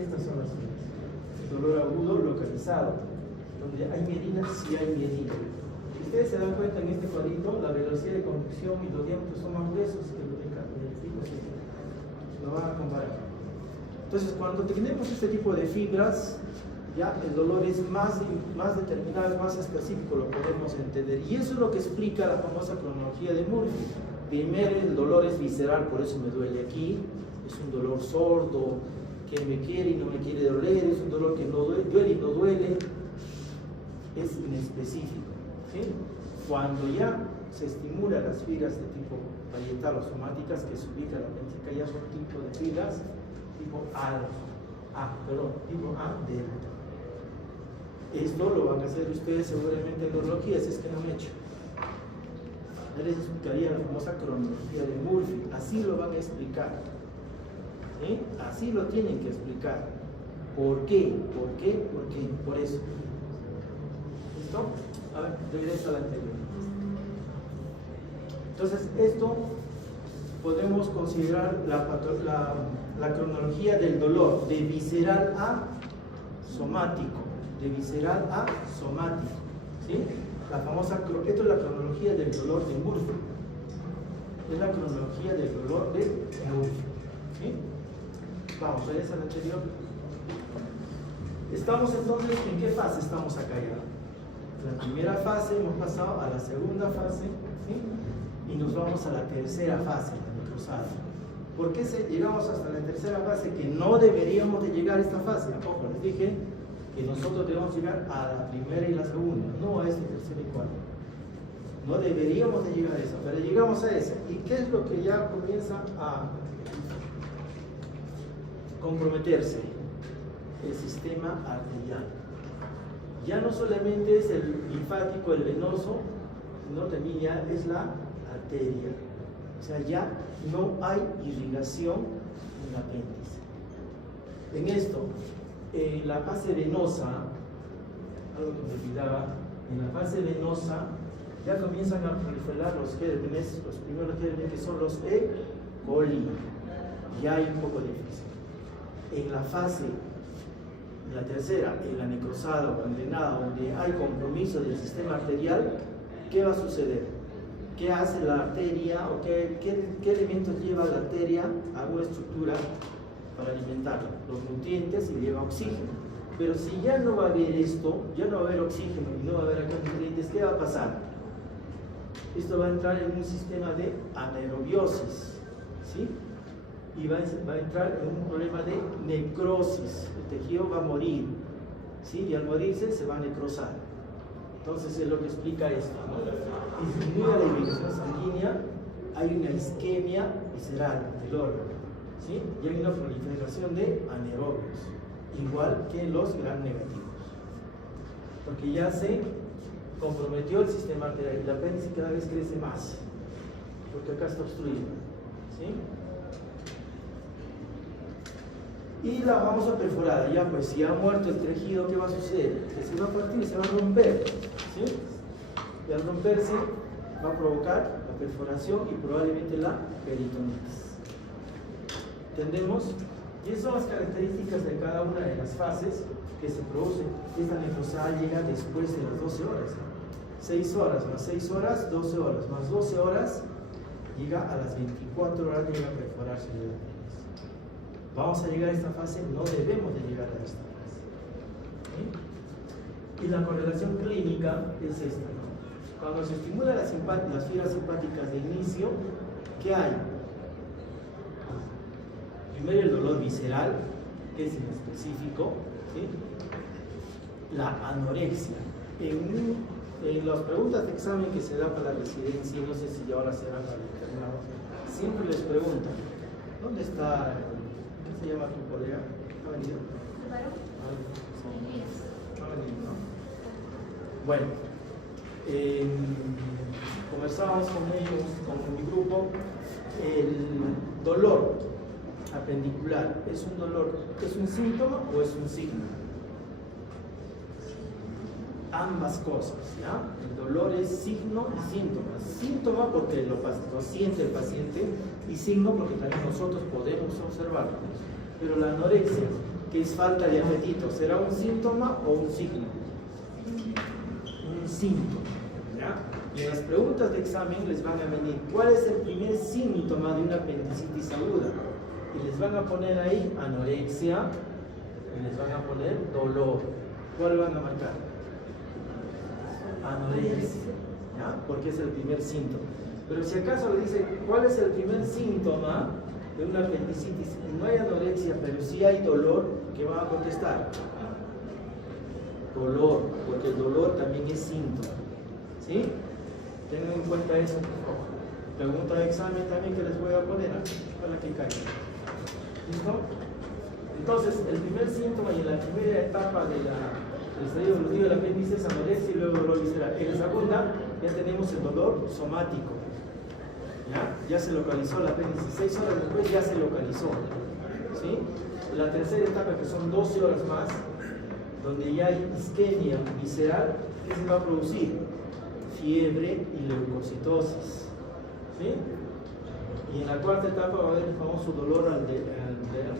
Estas son las fibras. El dolor agudo localizado, donde hay mielina, sí hay mielina. Ustedes se dan cuenta en este cuadrito, la velocidad de conducción y los diámetros son más gruesos que los del tipo C. Lo van a comparar. Entonces, cuando tenemos este tipo de fibras, ya el dolor es más determinado, es más específico, lo podemos entender. Y eso es lo que explica la famosa cronología de Murphy. Primero, el dolor es visceral, por eso me duele aquí. Es un dolor sordo, que me quiere y no me quiere doler. Es un dolor que no duele y no duele. Es inespecífico, ¿sí? Cuando ya se estimula las fibras de tipo parietal o somáticas, que se ubica la apéndice, ya son tipo de fibras tipo tipo A delta. Esto lo van a hacer ustedes seguramente en neurología, si es que no han hecho. Les explicaría la famosa cronología de Murphy, así lo van a explicar, ¿sí? Así lo tienen que explicar. ¿Por qué? Por eso. ¿Listo? A ver, regreso a la anterior. Entonces, esto podemos considerar la cronología del dolor, de visceral a somático, de visceral a somático, ¿sí? La famosa, esto es la cronología del dolor de Murphy, es la cronología del dolor de Murphy, ¿sí? Vamos, regresa al anterior. Estamos entonces, ¿en qué fase estamos acá ya? La primera fase, hemos pasado a la segunda fase, ¿sí? Y nos vamos a la tercera fase, la necrosada. ¿Por qué llegamos hasta la tercera fase? Que no deberíamos de llegar a esta fase. Ojo, les dije que nosotros debemos llegar a la primera y la segunda, no a este tercero y cuarto. No deberíamos de llegar a eso, pero llegamos a esa. ¿Y qué es lo que ya comienza a comprometerse? El sistema arterial. Ya no solamente es el linfático, el venoso, sino también ya es la arteria. O sea, ya no hay irrigación en el apéndice. En esto, en la fase venosa, algo que me olvidaba, en la fase venosa ya comienzan a proliferar los gérmenes, los primeros gérmenes que son los E. coli. Ya hay un poco de infección. En la fase, la tercera, en la necrosada o gangrenada, donde hay compromiso del sistema arterial, ¿qué va a suceder? ¿Qué hace la arteria o qué elementos lleva la arteria a una estructura para alimentarla? Los nutrientes y lleva oxígeno. Pero si ya no va a haber esto, ya no va a haber oxígeno y no va a haber acá nutrientes, ¿qué va a pasar? Esto va a entrar en un sistema de anaerobiosis, ¿sí? Y va a entrar en un problema de necrosis. El tejido va a morir, ¿sí? Y al morirse se va a necrosar. Entonces es lo que explica esto, ¿no? Disminuye la irrigación sanguínea, hay una isquemia visceral del órgano, ¿sí? Y hay una proliferación de anaerobios, igual que los gram negativos, porque ya se comprometió el sistema arterial y el apéndice cada vez crece más, porque acá está obstruido, ¿sí? Y la famosa perforada, ya pues si ha muerto el tejido, ¿qué va a suceder? Que se va a partir, se va a romper, ¿sí? Y al romperse va a provocar la perforación y probablemente la peritonitis. ¿Entendemos? Y esas son las características de cada una de las fases que se producen. Esta necrosada llega después de las 12 horas. 6 horas más 6 horas, 12 horas más 12 horas, llega a las 24 horas, llega a perforarse el apéndice. Vamos a llegar a esta fase, no debemos de llegar a esta fase, ¿sí? Y la correlación clínica es esta, ¿no? Cuando se estimulan las fibras simpáticas de inicio, ¿qué hay? Primero el dolor visceral, que es inespecífico, ¿sí? La anorexia. En las preguntas de examen que se da para la residencia, no sé si ahora se dan para el internado, siempre les preguntan, ¿dónde está? ¿Qué se llama tu colega? ¿Ha venido? Bueno, conversábamos con ellos, con mi grupo. El dolor apendicular, ¿es un dolor, es un síntoma o es un signo? Ambas cosas, ¿ya? El dolor es signo y síntoma. Síntoma porque lo siente el paciente y signo porque también nosotros podemos observarlo. Pero la anorexia, que es falta de apetito, ¿será un síntoma o un signo? Un síntoma, ¿ya? Y en las preguntas de examen les van a venir ¿cuál es el primer síntoma de una apendicitis aguda? Y les van a poner ahí anorexia y les van a poner dolor. ¿Cuál van a marcar? Anorexia, ¿ya? Porque es el primer síntoma. Pero si acaso le dice ¿cuál es el primer síntoma de una apendicitis? Y no hay anorexia, pero sí hay dolor, ¿qué van a contestar? Dolor, porque el dolor también es síntoma, ¿sí? Tengan en cuenta eso. Pregunta de examen también que les voy a poner para que caigan. ¿Listo? Entonces, el primer síntoma y en la primera etapa del estadio evolutivo del apéndice es anorexia y luego dolor visceral. En la segunda ya tenemos el dolor somático. Ya se localizó el apéndice. 6 horas después ya se localizó, ¿sí? La tercera etapa, que son 12 horas más, donde ya hay isquemia visceral, ¿qué se va a producir? Fiebre y leucocitosis, ¿sí? Y en la cuarta etapa va a haber el famoso dolor al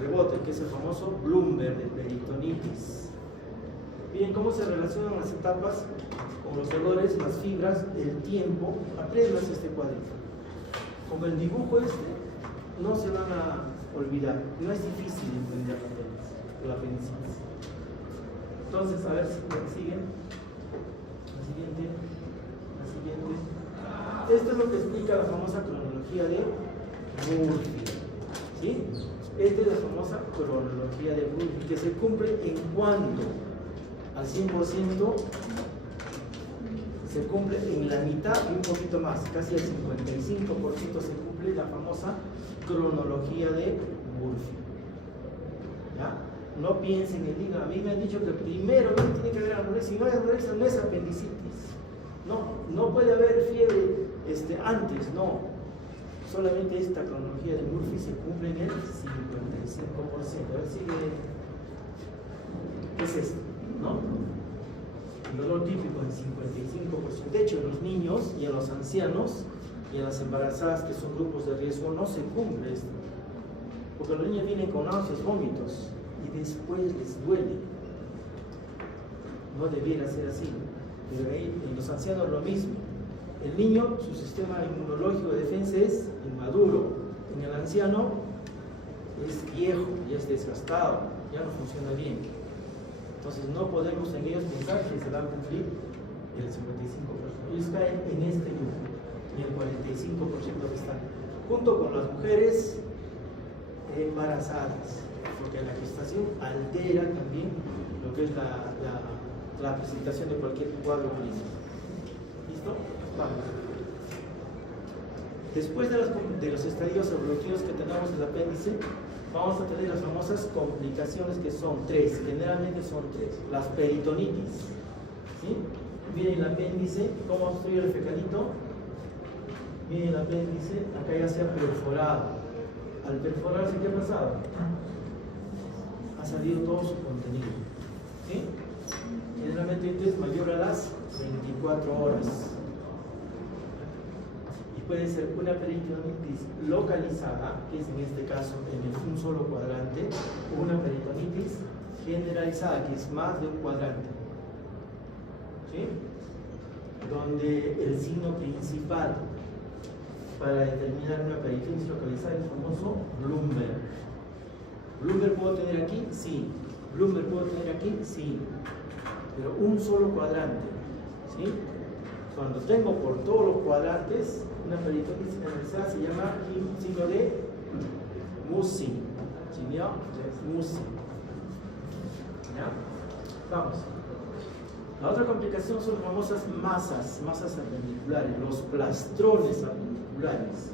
rebote, que es el famoso Bloomberg de peritonitis. Bien, ¿cómo se relacionan las etapas con los dolores, las fibras, el tiempo? Aprendas este cuadrito. Con el dibujo no se van a olvidar, no es difícil entender la apendicitis. Entonces, a ver si me siguen. La siguiente. Esto es lo que explica la famosa cronología de Murphy. ¿Sí? Esta es la famosa cronología de Murphy, que se cumple en cuanto al 100%, se cumple en la mitad y un poquito más, casi el 55% se cumple la famosa cronología de Murphy. ¿Ya? No piensen y digan, a mí me han dicho que primero no tiene que haber anorexia, si no hay anorexia no es apendicitis. No puede haber fiebre antes, no. Solamente esta cronología de Murphy se cumple en el 55%. A ver, sigue. ¿Qué es esto? ¿No? El dolor típico en 55%. De hecho, en los niños y en los ancianos y en las embarazadas, que son grupos de riesgo, no se cumple esto. Porque los niños vienen con náuseas, vómitos y después les duele. No debiera ser así. Pero en los ancianos lo mismo. El niño, su sistema inmunológico de defensa es inmaduro. En el anciano es viejo, ya es desgastado, ya no funciona bien. Entonces no podemos en ellos pensar que se va a cumplir el 55%. Ellos caen en este grupo, en el 45% que están, junto con las mujeres embarazadas, porque la gestación altera también lo que es la presentación de cualquier cuadro clínico. ¿Listo? Vamos. Después de los estadios evolutivos que tenemos en el apéndice, vamos a tener las famosas complicaciones, que son tres, generalmente son tres. Las peritonitis, ¿sí? Miren el apéndice, cómo obstruye el fecalito. Miren el apéndice, acá ya se ha perforado. Al perforarse, ¿qué ha pasado? Ha salido todo su contenido, ¿sí? Generalmente es mayor a las 24 horas. Y puede ser una peritonitis localizada, que es en este caso en un solo cuadrante, o una peritonitis generalizada, que es más de un cuadrante. ¿Sí? Donde el signo principal para determinar una peritonitis localizada es el famoso Bloomberg. ¿Bloomberg puedo tener aquí? Sí. ¿Bloomberg puedo tener aquí? Sí. Pero un solo cuadrante. ¿Sí? Cuando tengo por todos los cuadrantes una peritonitis generalizada, se llama signo de Musin. Signo de Musin. ¿Ya? Vamos. La otra complicación son las famosas masas apendiculares, los plastrones apendiculares,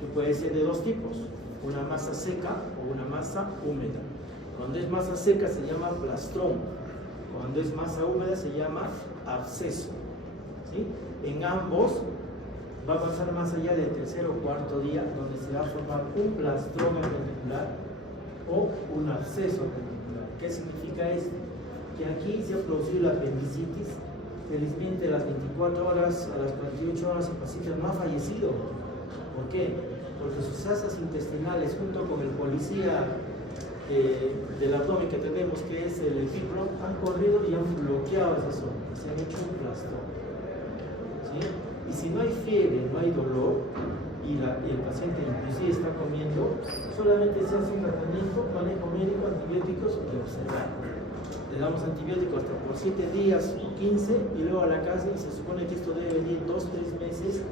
que puede ser de dos tipos, una masa seca o una masa húmeda. Cuando es masa seca se llama plastrón, cuando es masa húmeda se llama absceso. ¿Sí? En ambos va a pasar más allá del tercer o cuarto día, donde se va a formar un plastrón apendicular o un absceso apendicular. ¿Qué significa esto? Que aquí se ha producido la apendicitis. Felizmente a las 24 horas, a las 48 horas el paciente no ha fallecido. ¿Por qué? Porque sus asas intestinales, junto con el policía del abdomen que tenemos, que es el epífilo, han corrido y han bloqueado esa zona, se han hecho un plastrón. ¿Sí? Y si no hay fiebre, no hay dolor, y el paciente inclusive está comiendo, solamente se hace un tratamiento, manejo médico, antibióticos y observar. Le damos antibióticos hasta por 7 días o 15 y luego a la casa, y se supone que esto debe venir 2-3 meses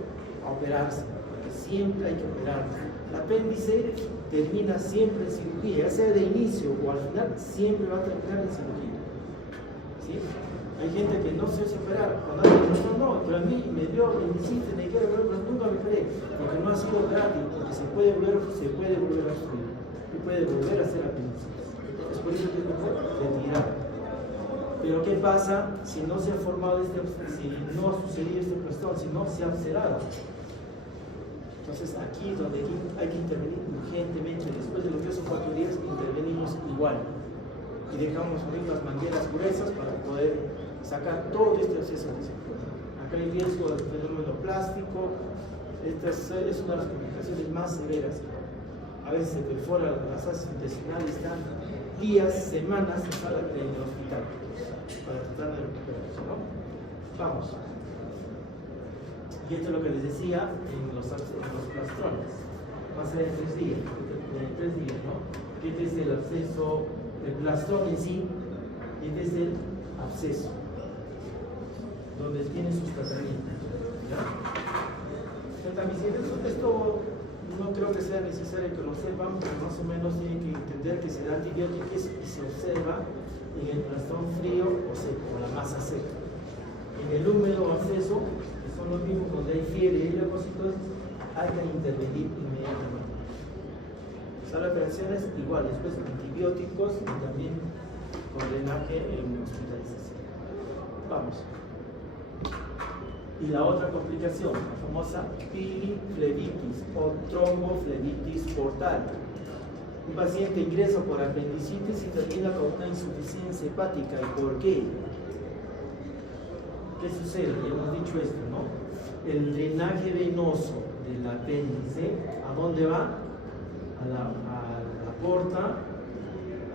a operarse, porque siempre hay que operar. El apéndice termina siempre en cirugía, ya sea de inicio o al final, siempre va a terminar en cirugía. ¿Sí? Hay gente que no se hace operar, cuando alguien dice, no, pero a mí me dio apendicitis, me quiero operar, pero nunca me operé, porque no ha sido gratis, porque se puede volver a sufrir y puede volver a ser apendicitis. Es por eso que es mejor retirar. Pero ¿qué pasa si no se ha formado si no ha sucedido este plastrón, si no se ha cerrado? Entonces aquí es donde hay que intervenir urgentemente. Después de los 3 o 4 días intervenimos igual y dejamos abrir las mangueras gruesas para poder sacar todo este exceso que se puede. Acá hay riesgo del fenómeno plástico, Esta es una de las complicaciones más severas. A veces se perfora las asas intestinales, están días, semanas en sala en el hospital para tratar de recuperarse, ¿no? Vamos. Y esto es lo que les decía en los plastrones. Más allá de 3 días, ¿no? Este es el absceso, el plastrón en sí, y este es el absceso, donde tiene sus tratamientos. ¿Ya? Esto no creo que sea necesario que lo sepan, pero más o menos tienen que entender que se da antibióticos y se observa en el plastrón frío o seco, o la masa seca. En el húmedo o absceso, que son los mismos donde hay fiebre y leucocitosis, hay que intervenir inmediatamente. Sala de operaciones igual, después antibióticos y también con drenaje en hospitalización. Vamos. Y la otra complicación, la famosa piliflebitis o tromboflebitis portal. Un paciente ingresa por apendicitis y termina con una insuficiencia hepática. ¿Y por qué? ¿Qué sucede? Ya hemos dicho esto, ¿no? El drenaje venoso del apéndice, ¿a dónde va? A la porta,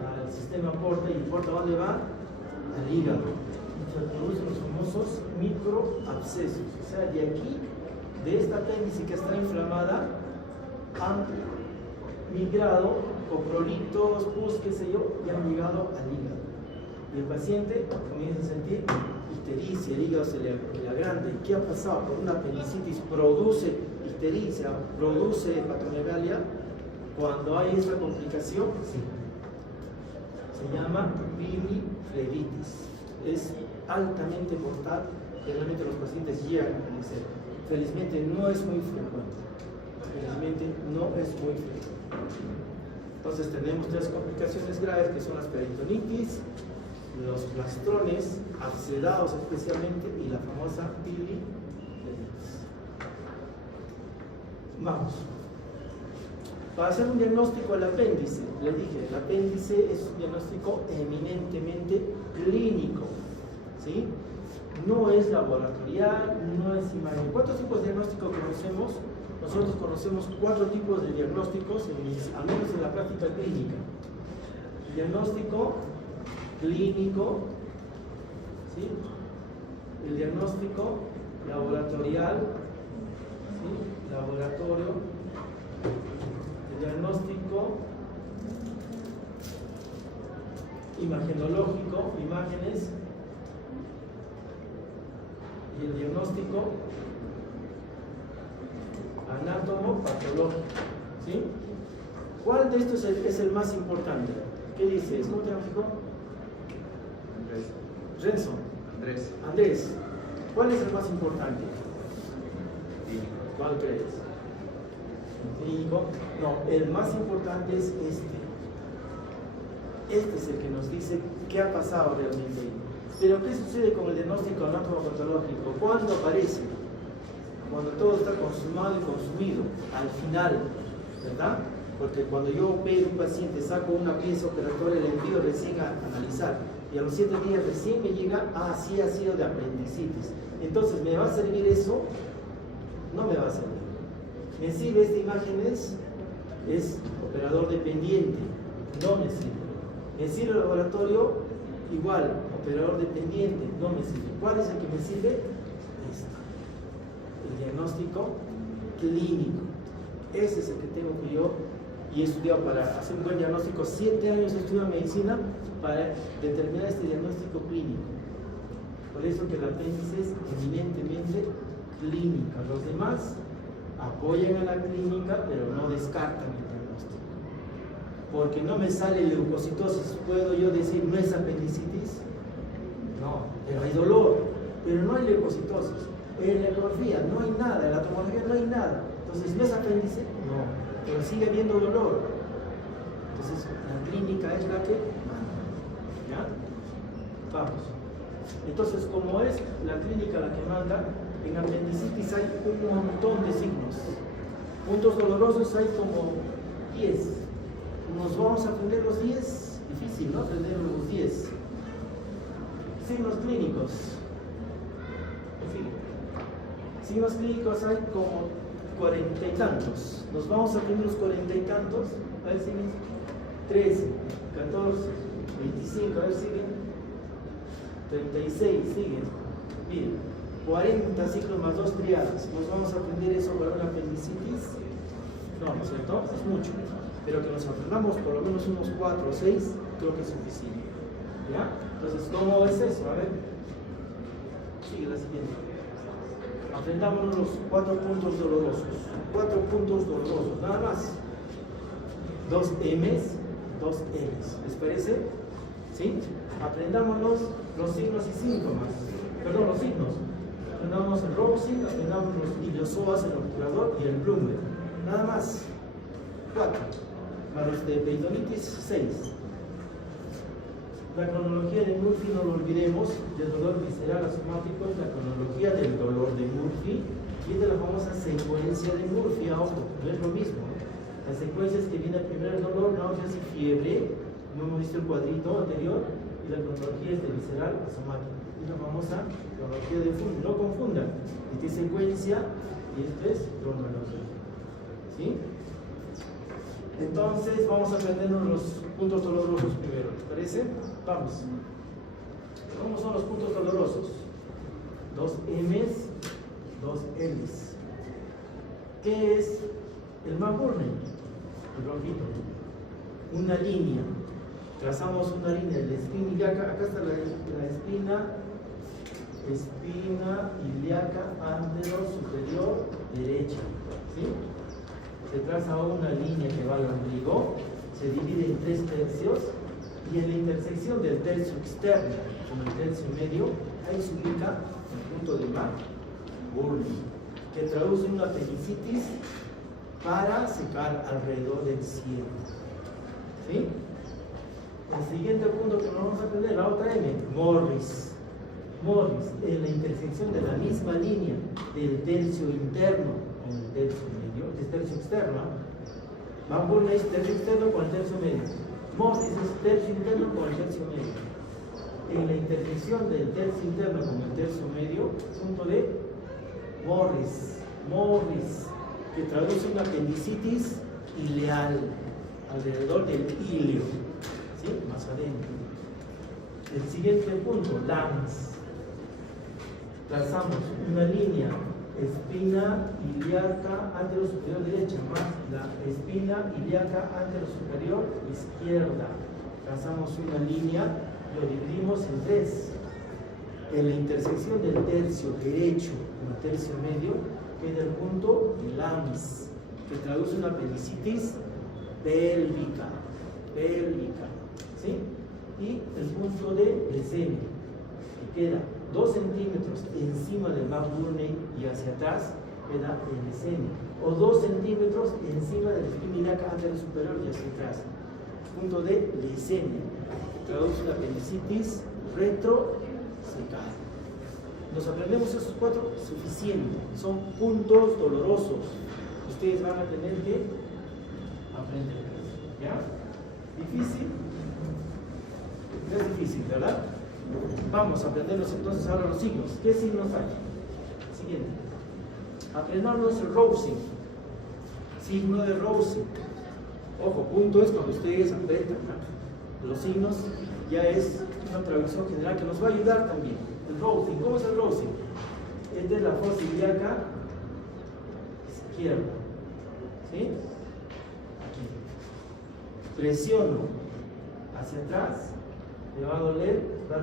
al sistema porta, y el porta, ¿a dónde va? Al hígado. Se producen los famosos microabscesos. O sea, de aquí, de esta apéndice que está inflamada, han migrado coprolitos, pus, qué sé yo, y han llegado al hígado. Y el paciente comienza a sentir ictericia, el hígado se le agranda. ¿Y qué ha pasado? Por una apendicitis produce ictericia, produce hepatomegalia. Cuando hay esta complicación, sí, se llama piliflebitis. Es altamente mortal, realmente los pacientes llegan a fallecer. Felizmente no es muy frecuente. Entonces tenemos 3 complicaciones graves que son las peritonitis, los plastrones abscedados especialmente y la famosa piliflebitis. Vamos. Para hacer un diagnóstico del apéndice, les dije, el apéndice es un diagnóstico eminentemente clínico, ¿sí? No es laboratorial, no es imagen. ¿Cuántos tipos de diagnóstico conocemos? Nosotros conocemos 4 tipos de diagnósticos, al menos en la práctica clínica. Diagnóstico clínico, ¿sí? El diagnóstico laboratorial, ¿sí? Laboratorio. El diagnóstico imagenológico, imágenes, y el diagnóstico anátomo-patológico, ¿sí? ¿Cuál de estos es el más importante? ¿Qué dices? ¿Cómo te llamas, hijo? Renzo. Andrés. ¿Cuál es el más importante? ¿Cuál crees? Clínico. No, el más importante es este. Este es el que nos dice qué ha pasado realmente. Pero ¿qué sucede con el diagnóstico anatomopatológico? ¿Cuándo aparece? Cuando todo está consumado y consumido, al final, ¿verdad? Porque cuando yo opero un paciente, saco una pieza operatoria, le envío recién a analizar, y a los 7 días recién me llega, sí ha sido de apendicitis. Entonces, ¿me va a servir eso? No me va a servir. Me sirve esta imagen es operador dependiente, no me sirve. Me sirve el laboratorio, igual, operador dependiente, no me sirve. ¿Cuál es el que me sirve? Este. El diagnóstico clínico. Ese es el que tengo que yo, y he estudiado para hacer un buen diagnóstico. 7 años he estudiado medicina para determinar este diagnóstico clínico. Por eso que el apéndice es eminentemente clínica. Los demás apoyan a la clínica, pero no descartan el diagnóstico. Porque no me sale leucocitosis. ¿Puedo yo decir no es apendicitis? No, pero hay dolor, pero no hay leucocitosis. En la ecografía no hay nada, en la tomografía no hay nada. Entonces, ¿no es apéndice? No, pero sigue habiendo dolor. Entonces, la clínica es la que manda. ¿Ya? Vamos. Entonces, como es la clínica la que manda, en apendicitis hay un montón de signos. Puntos dolorosos hay como 10. ¿Nos vamos a aprender los 10? Difícil, ¿no? Aprender los 10. Signos clínicos. Signos clínicos hay como 40 y tantos. Nos vamos a poner los 40 y tantos. A ver, siguen. 13, 14, 25, a ver, siguen. 36, siguen. Bien, 40 ciclos más 2 triadas. Nos vamos a aprender eso para una apendicitis. No, ¿no es cierto? Es mucho. Pero que nos aprendamos por lo menos unos 4 o 6, creo que es suficiente. ¿Ya? Entonces, ¿cómo es eso? A ver. Sigue la siguiente. Aprendámonos los 4 puntos dolorosos. 4 puntos dolorosos, nada más. 2 M's, 2 L's. ¿Les parece? ¿Sí? Aprendámonos los signos y síntomas. Perdón, los signos. Aprendámonos el Rousing, aprendámonos los iliosoas, el obturador y el Blumberg. Nada más. 4. Para los de peritonitis, 6. La cronología de Murphy, no lo olvidemos, del dolor visceral asomático es la cronología del dolor de Murphy y es de la famosa secuencia de Murphy. Ojo, no es lo mismo. La secuencia es que viene primero el dolor, náuseas y fiebre, como hemos visto el cuadrito anterior, y la cronología es de visceral asomático. Es la famosa cronología de Murphy. No confundan, esta es secuencia y esta es cronología. ¿Sí? Entonces vamos a aprendernos los puntos dolorosos primero, ¿les parece? Vamos. ¿Cómo son los puntos dolorosos? 2 M's, 2 L's. ¿Qué es el McBurney? El ronquito. Una línea. Trazamos una línea de la espina ilíaca. Acá está la espina ilíaca antero-superior derecha. ¿Sí? Se traza una línea que va al ombligo, se divide en 3 tercios y en la intersección del tercio externo con el tercio medio, ahí se ubica el punto de McBurney, que traduce una apendicitis para secar alrededor del cielo. ¿Sí? El siguiente punto que nos vamos a aprender, la otra M, Morris. Morris, en la intersección de la misma línea del tercio interno con el tercio medio, el tercio externo. McBurney es tercio externo con el tercio medio. Morris es tercio interno con el tercio medio. En la intersección del tercio interno con el tercio medio, punto de Morris. Morris, que traduce una apendicitis ileal alrededor del ilio. ¿Sí? Más adentro. El siguiente punto, Lanz. Trazamos una línea, espina ilíaca antero-superior derecha, más la espina ilíaca antero-superior izquierda. Trazamos una línea, lo dividimos en 3. En la intersección del tercio derecho con el tercio medio queda el punto de Lanz, que traduce una apendicitis pélvica. ¿Sí? Y el punto de Lesene, que queda 2 centímetros encima del McBurney y hacia atrás queda el Lesene, o 2 centímetros encima del espina ilíaca antero-superior y hacia atrás. Punto de Lesene, traduce la apendicitis retrosecada. Nos aprendemos esos 4, suficiente. Son puntos dolorosos. Ustedes van a tener que aprender. ¿Ya? ¿Difícil? No es difícil, ¿verdad? Vamos a aprendernos entonces ahora los signos. ¿Qué signos hay? Siguiente. Aprendernos el Rousing. Signo de Rousing. Ojo, punto es cuando ustedes aprendan, ¿no? Los signos ya es una traducción general que nos va a ayudar también. El Rousing. ¿Cómo es el Rousing? Es de la fosa ilíaca izquierda. ¿Sí? Aquí. Presiono hacia atrás, le va a doler, va a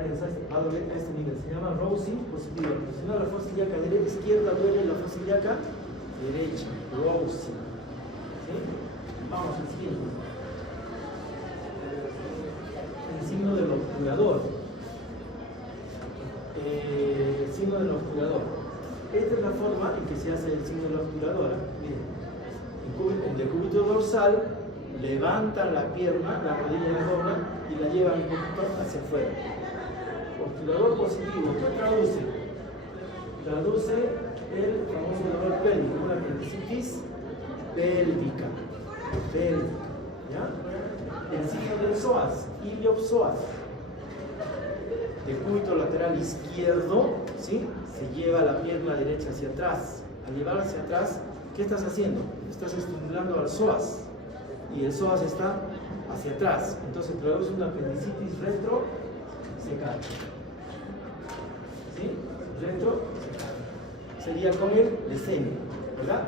doler a este nivel. Se llama Rousing positivo. Presionar la fosa ilíaca derecha, izquierda, duele la fosa ilíaca derecha. Rousing. ¿Sí? Vamos al siguiente. El signo del obturador. El signo del obturador. Esta es la forma en que se hace el signo del obturador. Miren, en decúbito dorsal levantan la pierna, la rodilla la doblan y la llevan un poquito hacia afuera. Obturador positivo, ¿qué traduce? Traduce el famoso dolor pélvico, una apendicitis pélvica. ¿Ya? El signo del psoas, iliopsoas. Decúbito lateral izquierdo, ¿sí? Se lleva la pierna derecha hacia atrás. Al llevar hacia atrás, ¿qué estás haciendo? Estás estimulando al psoas y el psoas está hacia atrás, entonces produce una apendicitis retrosecante. ¿Sí? Retrosecante. Sería con el decenio, ¿verdad?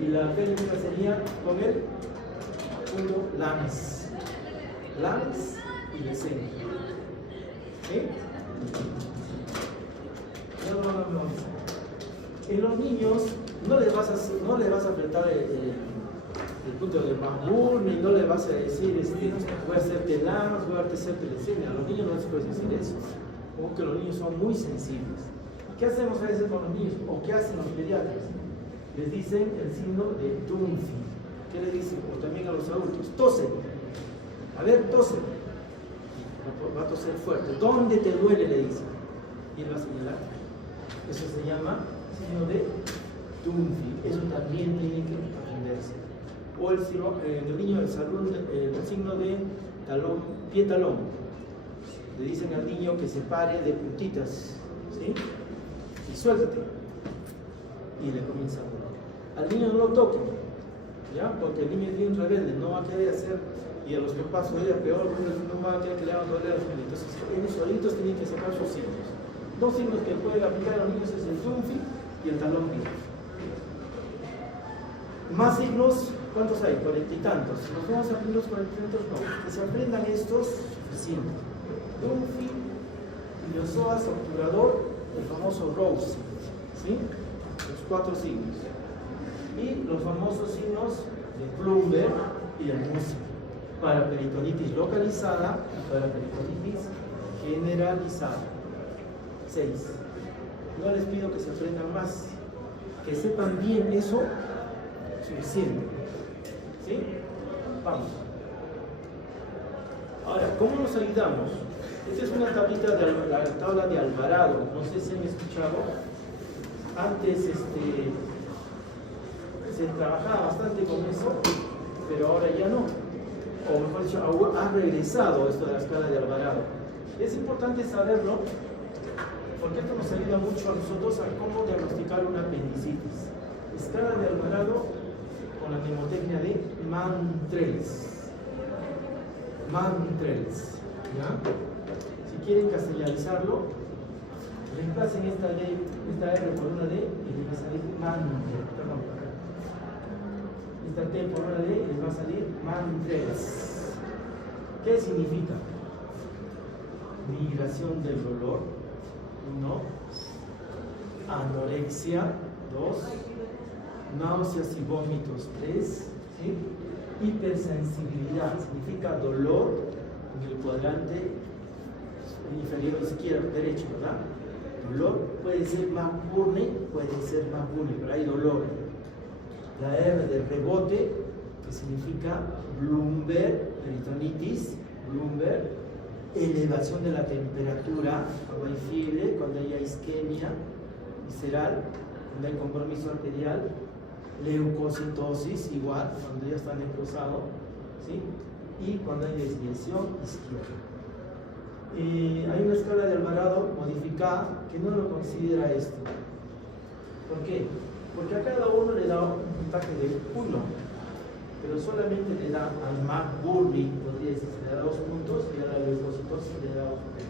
Y la técnica sería con el punto LAMS y decenio. ¿Sí? No. En los niños no les vas a apretar el punto de Mahmoud, ni no le vas a decir voy a hacerte LAMS, voy a hacerte decenio. A los niños no les puedes decir eso, porque los niños son muy sensibles. ¿Qué hacemos a veces con los niños? ¿O qué hacen los pediatras? Les dicen el signo de Dunphy. ¿Qué le dicen? O también a los adultos. Tosen. A ver, tosen. Va a toser fuerte. ¿Dónde te duele? Le dicen. Y él va a señalar. Eso se llama signo de Dunphy. Eso también tiene que aprenderse. O el niño del salón, el signo de talón, pie-talón. Le dicen al niño que se pare de puntitas. ¿Sí? Y suéltate. Y le comienza a doler. Al niño no lo toquen, ¿ya? Porque el niño es bien rebelde, no va a querer hacer, y a los papás todavía peor, no va a querer que le hagan doler a los niños. Entonces, ellos solitos tienen que sacar sus signos. Dos signos que pueden aplicar a los niños es el Dunphy y el talón pie. Más signos, ¿cuántos hay? 40 y tantos. ¿Nos vamos a aprender los 40 y tantos? No. Que se aprendan estos, suficiente. Dunphy y el psoas obturador, el famoso Rose, ¿sí? Los 4 signos. Y los famosos signos de Plumber y el Musi, para peritonitis localizada y para peritonitis generalizada. 6. No les pido que se aprendan más, que sepan bien eso, suficiente. ¿Sí? Vamos. Ahora, ¿cómo nos ayudamos? Esta es una tablita de la tabla de Alvarado, no sé si han escuchado. Antes se trabajaba bastante con eso, pero ahora ya no. O mejor dicho, ha regresado esto de la escala de Alvarado. Es importante saberlo, porque esto nos ayuda mucho a nosotros a cómo diagnosticar una apendicitis. Escala de Alvarado con la mnemotecnia de Mantrels. ¿Ya? Si quieren castellanizarlo, reemplacen esta R por una D y les va a salir Mantrels. Esta T por una D y les va a salir Mantrels. ¿Qué significa? Migración del dolor, 1. Anorexia, 2. Náuseas y vómitos, 3. ¿Sí? Hipersensibilidad significa dolor en el cuadrante inferior izquierdo, derecho, ¿verdad? Dolor puede ser más burne, pero hay dolor. La R de rebote, que significa Blumberg, peritonitis, Blumberg, elevación de la temperatura, cuando hay fiebre, cuando hay isquemia visceral, cuando hay compromiso arterial, leucocitosis, igual, cuando ya está necrosado, ¿sí? Y cuando hay desviación izquierda. Hay una escala de Alvarado modificada que no lo considera esto. ¿Por qué? Porque a cada uno le da un puntaje de 1, pero solamente le da al McBurney, podría decir, le da 2 puntos, y a la leucocitosis le da 2 puntos.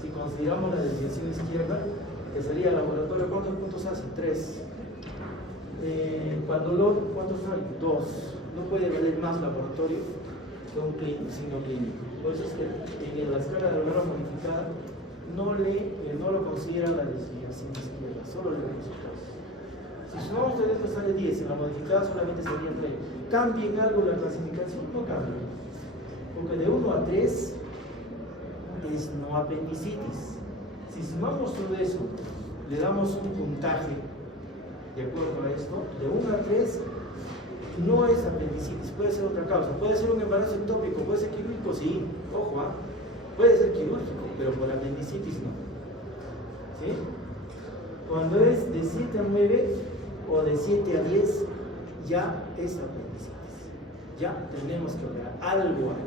Si consideramos la desviación izquierda, que sería el laboratorio, ¿cuántos puntos hace? 3. Cuando ¿cuántos hay? 2. No puede valer más laboratorio que un signo clínico. Por eso es que en la escala de Alvarado modificada no lo considera la desviación izquierda, solo le vemos 2. Si sumamos todo esto sale 10, en la modificada solamente serían 3. ¿Cambien algo la clasificación? No cambia. Porque de 1 a 3 es no apendicitis. Si sumamos todo eso, le damos un puntaje de acuerdo a esto, de 1 a 3 no es apendicitis, puede ser otra causa, puede ser un embarazo ectópico, puede ser quirúrgico, sí, ojo, puede ser quirúrgico, pero por apendicitis no. ¿Sí? Cuando es de 7 a 9 o de 7 a 10, ya es apendicitis, ya tenemos que operar, algo hay.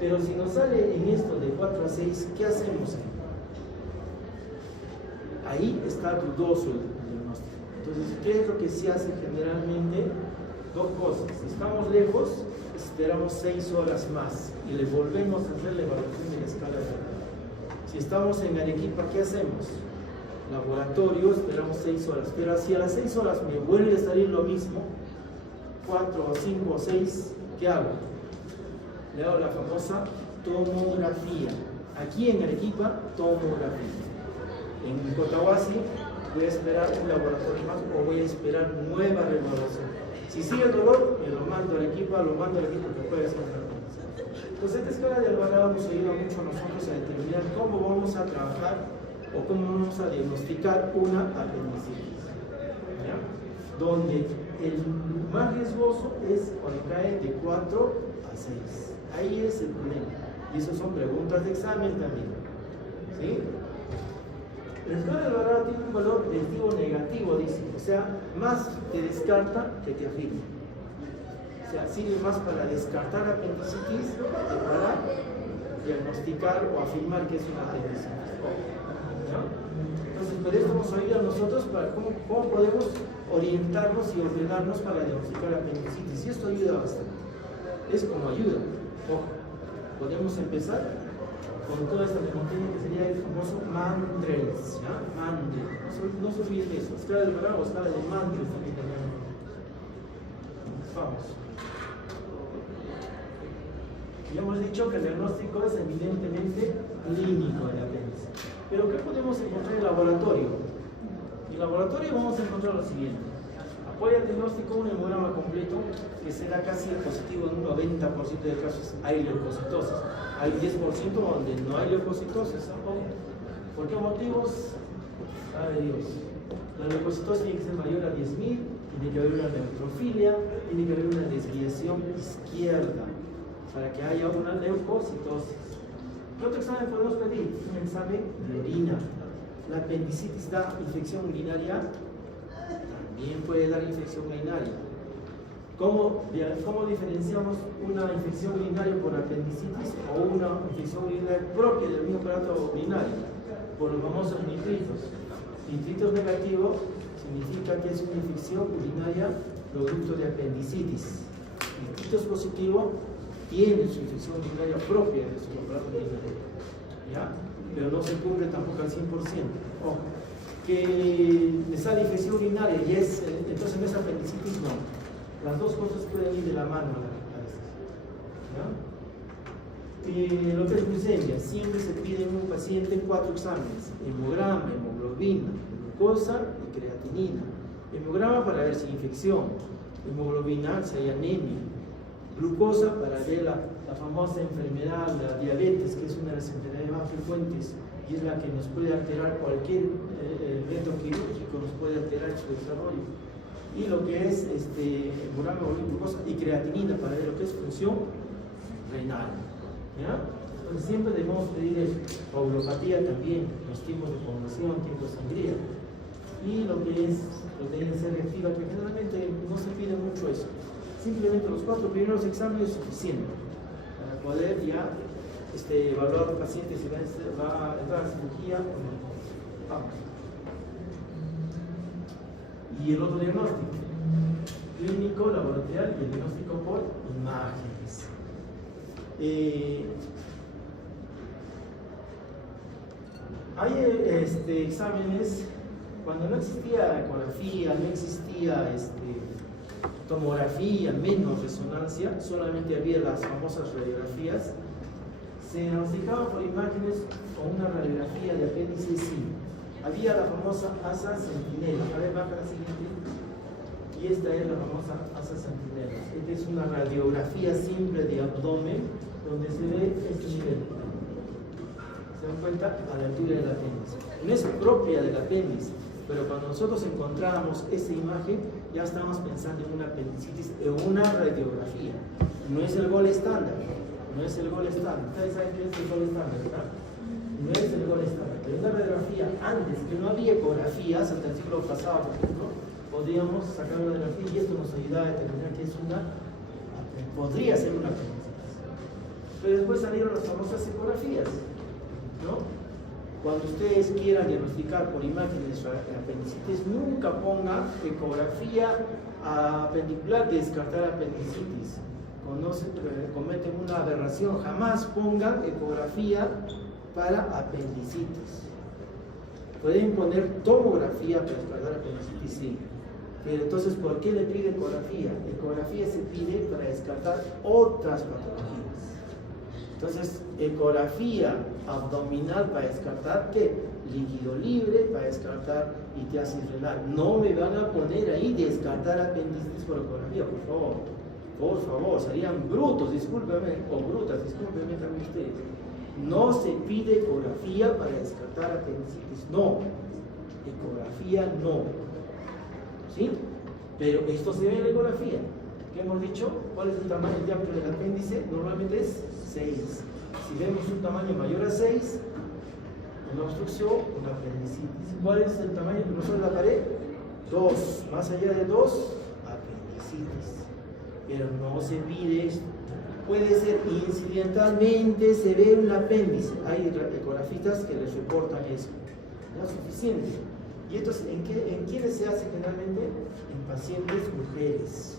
Pero si nos sale en esto de 4 a 6, ¿qué hacemos ahí? Ahí está dudoso el diagnóstico. Entonces, ¿qué es lo que se hace generalmente? Dos cosas. Si estamos lejos, esperamos 6 horas más y le volvemos a hacer la evaluación de la escala de Galois. Si estamos en Arequipa, ¿qué hacemos? Laboratorio, esperamos 6 horas. Pero si a las 6 horas me vuelve a salir lo mismo, 4 o 5 o 6, ¿qué hago? Le hago la famosa tomografía. Aquí en Arequipa, tomografía. En Cotahuasi voy a esperar un laboratorio más o voy a esperar nueva reevaluación. Si sigue el dolor, me lo mando al equipo que puede ser otra cosa. Entonces, esta escala de Alvarado nos ayuda mucho a nosotros a determinar cómo vamos a trabajar o cómo vamos a diagnosticar una apendicitis. ¿Ya? Donde el más riesgoso es cuando cae de 4 a 6. Ahí es el problema. Y eso son preguntas de examen también. ¿Sí? La escala de Alvarado tiene un valor del tipo negativo, dice, o sea, más te descarta que te afirma. O sea, sirve más para descartar apendicitis que para diagnosticar o afirmar que es una apendicitis. ¿No? Entonces, por esto nos ayuda a nosotros para cómo podemos orientarnos y ordenarnos para diagnosticar apendicitis. Y esto ayuda bastante. Es como ayuda. Ojo, podemos empezar con toda esta mnemotécnica que sería el famoso Mandrels, ¿ya? Mandrels. No se olviden de eso. Escala de Alvarado o escala de Mandrels también tenemos. Vamos. Ya hemos dicho que el diagnóstico es evidentemente clínico de apéndice. Pero ¿qué podemos encontrar en el laboratorio? En el laboratorio vamos a encontrar lo siguiente. Apoya el diagnóstico un hemograma completo que será casi positivo en un 90% de casos. Hay leucocitosis. Hay 10% donde no hay leucocitosis. ¿Por qué motivos? Sabe Dios. La leucocitosis tiene que ser mayor a 10.000, tiene que haber una neutrofilia, tiene que haber una desviación izquierda para que haya una leucocitosis. ¿Qué otro examen podemos pedir? Un examen de orina. La apendicitis da infección urinaria. También puede dar infección urinaria. ¿Cómo diferenciamos una infección urinaria por apendicitis o una infección urinaria propia del mismo aparato urinario? Por los famosos nitritos. Nitritos negativo significa que es una infección urinaria producto de apendicitis. Nitritos positivo tiene su infección urinaria propia de su aparato urinario. ¿Ya? Pero no se cubre tampoco al 100%. Ojo. Que me sale infección urinaria y entonces no es apendicitis, no. Las dos cosas pueden ir de la mano a veces. Lo que es glucemia, siempre se pide en un paciente 4 exámenes: hemograma, hemoglobina, glucosa y creatinina. Hemograma para ver si hay infección, hemoglobina si hay anemia, glucosa para ver la famosa enfermedad, la diabetes, que es una de las enfermedades más frecuentes y es la que nos puede alterar cualquier evento quirúrgico, nos puede alterar su desarrollo. Y lo que es hemograma, glucosa y creatinina para ver lo que es función renal. ¿Ya? Entonces siempre debemos pedir eso. Coagulopatía también, los tipos de coagulación, tipo de sangría. Y lo que es proteína C reactiva, que generalmente no se pide mucho eso. Simplemente los 4 primeros exámenes es suficiente para poder ya evaluar al paciente si va a entrar a cirugía o no. Vamos. Y el otro diagnóstico, clínico, laboratorial y el diagnóstico por imágenes. Hay exámenes, cuando no existía ecografía, no existía tomografía, menos resonancia, solamente había las famosas radiografías, se diagnosticaba por imágenes con una radiografía de apéndice, sí. Había la famosa asa centinela. A ver, baja la siguiente. Y esta es la famosa asa centinela. Esta es una radiografía simple de abdomen donde se ve este nivel. ¿Se dan cuenta? A la altura del apéndice. No es propia del apéndice, pero cuando nosotros encontramos esa imagen, ya estamos pensando en una apendicitis, en una radiografía. No es el gol estándar. No es el gol estándar. Ustedes saben qué es el gol estándar, ¿verdad? No es el gol estándar. Pero una radiografía, antes que no había ecografías, hasta el siglo pasado, por ejemplo, podríamos sacar una radiografía y esto nos ayudaba a determinar que podría ser una apendicitis. Pero después salieron las famosas ecografías, ¿no? cuando ustedes quieran diagnosticar por imágenes la apendicitis, nunca pongan ecografía apendicular de descartar apendicitis. Cuando cometen una aberración, jamás pongan ecografía para apendicitis. Pueden poner tomografía para descartar apendicitis, sí. Pero entonces, ¿por qué le pide ecografía? Ecografía se pide para descartar otras patologías. Entonces, ecografía abdominal para descartar ¿qué? Líquido libre, para descartar litiasis renal. No me van a poner ahí descartar apendicitis por ecografía, por favor. Por favor, serían brutos, discúlpeme, o brutas, discúlpeme también ustedes. No se pide ecografía para descartar apendicitis, no. Ecografía no. ¿Sí? Pero esto se ve en la ecografía. ¿Qué hemos dicho? ¿Cuál es el tamaño del diámetro del apéndice? Normalmente es 6. Si vemos un tamaño mayor a 6, una obstrucción, una apendicitis. ¿Cuál es el tamaño del grosor de la pared? 2. Más allá de 2, apendicitis. Pero no se pide esto. Puede ser incidentalmente, se ve un apéndice. Hay ecografistas que les reportan eso. No es suficiente. ¿Y esto en quiénes se hace generalmente? En pacientes mujeres,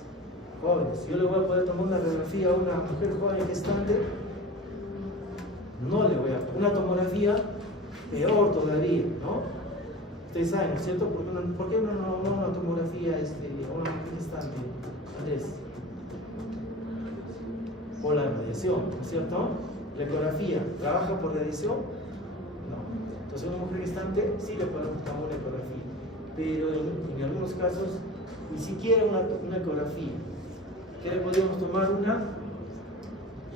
jóvenes. Yo le voy a poder tomar una radiografía a una mujer joven gestante. No le voy a poner una tomografía, peor todavía, ¿no? Ustedes saben, ¿no es cierto? ¿Por qué no una tomografía a una mujer gestante, Andrés? Por la radiación, ¿no es cierto? La ecografía, ¿trabaja por radiación? No. Entonces, una mujer gestante sí le podemos tomar una ecografía, pero en algunos casos ni siquiera una ecografía. ¿Qué le podríamos tomar? Una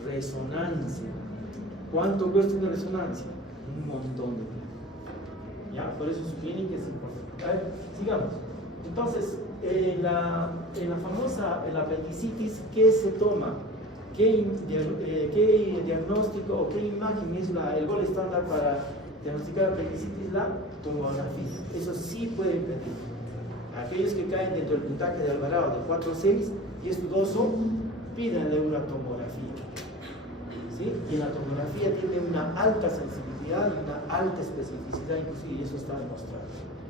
resonancia. ¿Cuánto cuesta una resonancia? Un montón de dinero. ¿Ya? Por eso su clínica es importante. A ver, sigamos. Entonces, en la famosa apendicitis, ¿qué se toma? ¿Qué diagnóstico o qué imagen es el gol estándar para diagnosticar apendicitis? La tomografía. Eso sí pueden pedir. Aquellos que caen dentro del puntaje de Alvarado de 4 a 6 y es dudoso, pídanle una tomografía. ¿Sí? Y en la tomografía tiene una alta sensibilidad y una alta especificidad, inclusive, y eso está demostrado.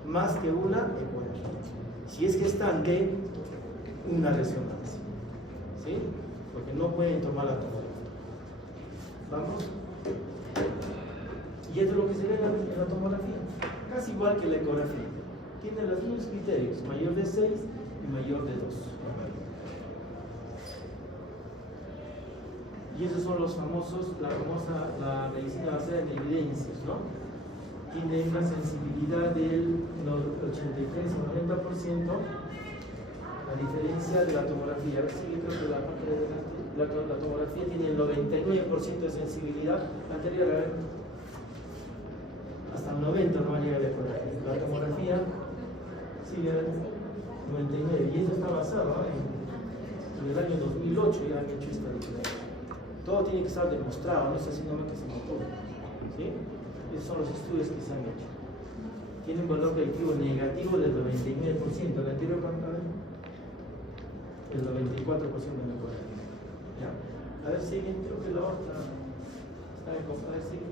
Más que una ecografía. Si es gestante, una resonancia. ¿Sí? Porque no pueden tomar la tomografía. ¿Vamos? Y esto es lo que se ve en la tomografía. Casi igual que la ecografía. Tiene los mismos criterios, mayor de 6 y mayor de 2. Y esos son los famosos, la medicina basada en evidencias, ¿no? Tiene una sensibilidad del 83 o 90%, a diferencia de la tomografía. Sí, yo creo que la tomografía tiene el 99% de sensibilidad anterior a hasta el 90 no va a llegar la ecografía. La tomografía sigue al 99 y eso está basado en el año 2008 ya han hecho esta diferencia. Todo tiene que estar demostrado, no es así nomás que se notó. ¿Sí? Esos son los estudios que se han hecho. Tiene un valor predictivo negativo del 99%. ¿El anterior cuánto? El 94% de la ecografía. ¿Ya? A ver, sigue, creo que la otra está en a ver, sigue.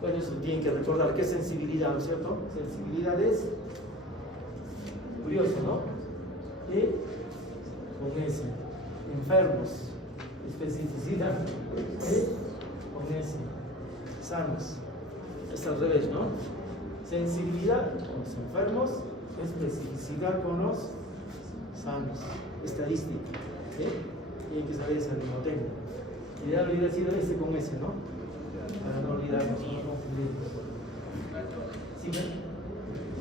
Bueno, eso tienen que recordar. ¿Qué es sensibilidad, no es cierto? Sensibilidad es curioso, ¿no? Y con ese, enfermos, especificidad, con ese, sanos. Es al revés, ¿no? Sensibilidad con los enfermos, especificidad con los sanos. Estadística, ¿sí? Tienen que saber esa mnemotecnia. Ideal hubiera sido ese con ese, ¿no? Para no olvidarnos, no confundirnos. ¿Sí? Y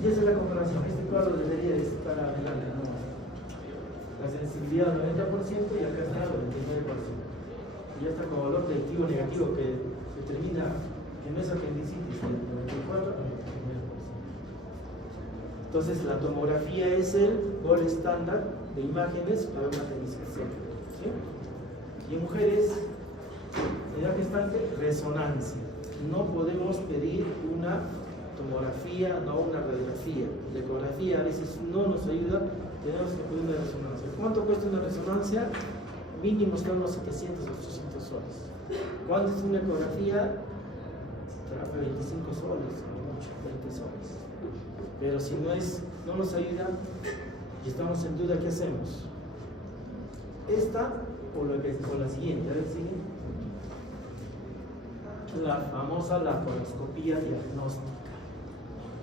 esa es la comparación. Este cuadro debería estar adelante, ¿no? La sensibilidad del 90% y acá está el 99%. Y ya está con valor predictivo negativo que determina que no es apendicitis, del 94 al 99%. Entonces la tomografía es el gol estándar de imágenes para una apendicitis. ¿Sí? Y en mujeres, en edad gestante, resonancia. No podemos pedir una tomografía, no una radiografía. La ecografía a veces no nos ayuda, tenemos que pedir una resonancia. ¿Cuánto cuesta una resonancia? Mínimo está unos 700 o 800 soles. ¿Cuánto es una ecografía? terapia 25 soles, mucho, 20 soles. Pero si no nos ayuda y estamos en duda, ¿qué hacemos? Esta o la siguiente, a ver, sigue. La famosa laparoscopía diagnóstica,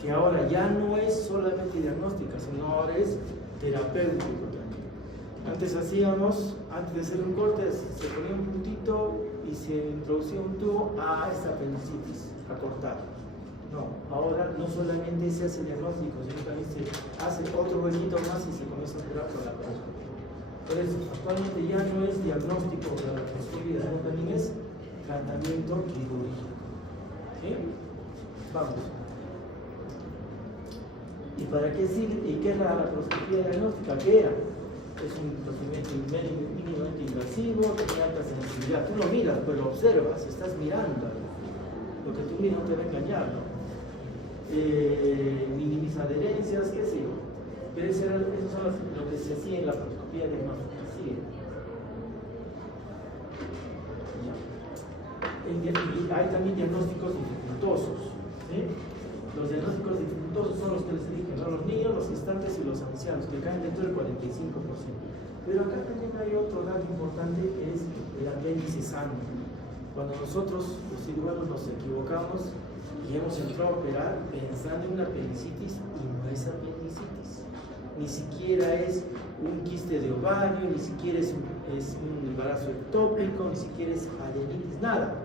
que ahora ya no es solamente diagnóstica, sino ahora es terapéutico también. Antes antes de hacer un corte, se ponía un puntito y se introducía un tubo a esta apendicitis, a cortar. No, ahora no solamente se hace diagnóstico, sino también se hace otro huequito más y se comienza a curar con la laparoscopia. Por eso, actualmente ya no es diagnóstico de la laparoscopia, sino también es tratamiento quirúrgico. ¿Sí? Vamos. ¿Y para qué sirve? ¿Y qué es la laparoscopia diagnóstica? ¿Qué era? Es un procedimiento mínimamente invasivo, tiene alta sensibilidad. Tú lo miras, pues lo observas, estás mirando. Lo que tú miras no te va a engañar, ¿no? Minimiza adherencias, qué sé yo. Pero eso es lo que se hacía en la laparoscopia diagnóstica. Hay también diagnósticos dificultosos. ¿Sí? Los diagnósticos dificultosos son los que les dije, ¿no? Los niños, los gestantes y los ancianos, que caen dentro del 45%. Pero acá también hay otro dato importante, que es el apéndice sano. Cuando nosotros, los cirujanos, nos equivocamos y hemos entrado a operar pensando en una apendicitis, y no es apendicitis. Ni siquiera es un quiste de ovario, ni siquiera es un embarazo ectópico, ni siquiera es adenitis, nada.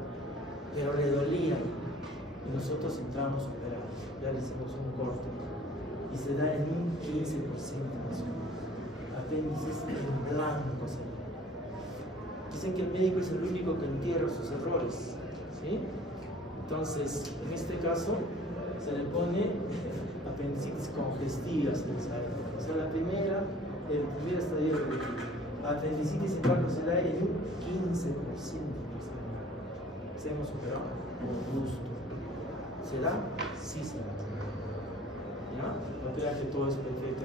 Pero le dolía. Y nosotros entramos a operar. Ya le hicimos un corte. Y se da en un 15% más o menos. Apéndices en blanco. Dicen que el médico es el único que entierra sus errores. ¿Sí? Entonces, en este caso, se le pone apendicitis congestiva, se les da. O sea, el primer estadio de apendicitis en blanco se da en un 15%. Se hemos superado con gusto. ¿Se da? Sí se da. ¿Ya? No crean que todo es perfecto.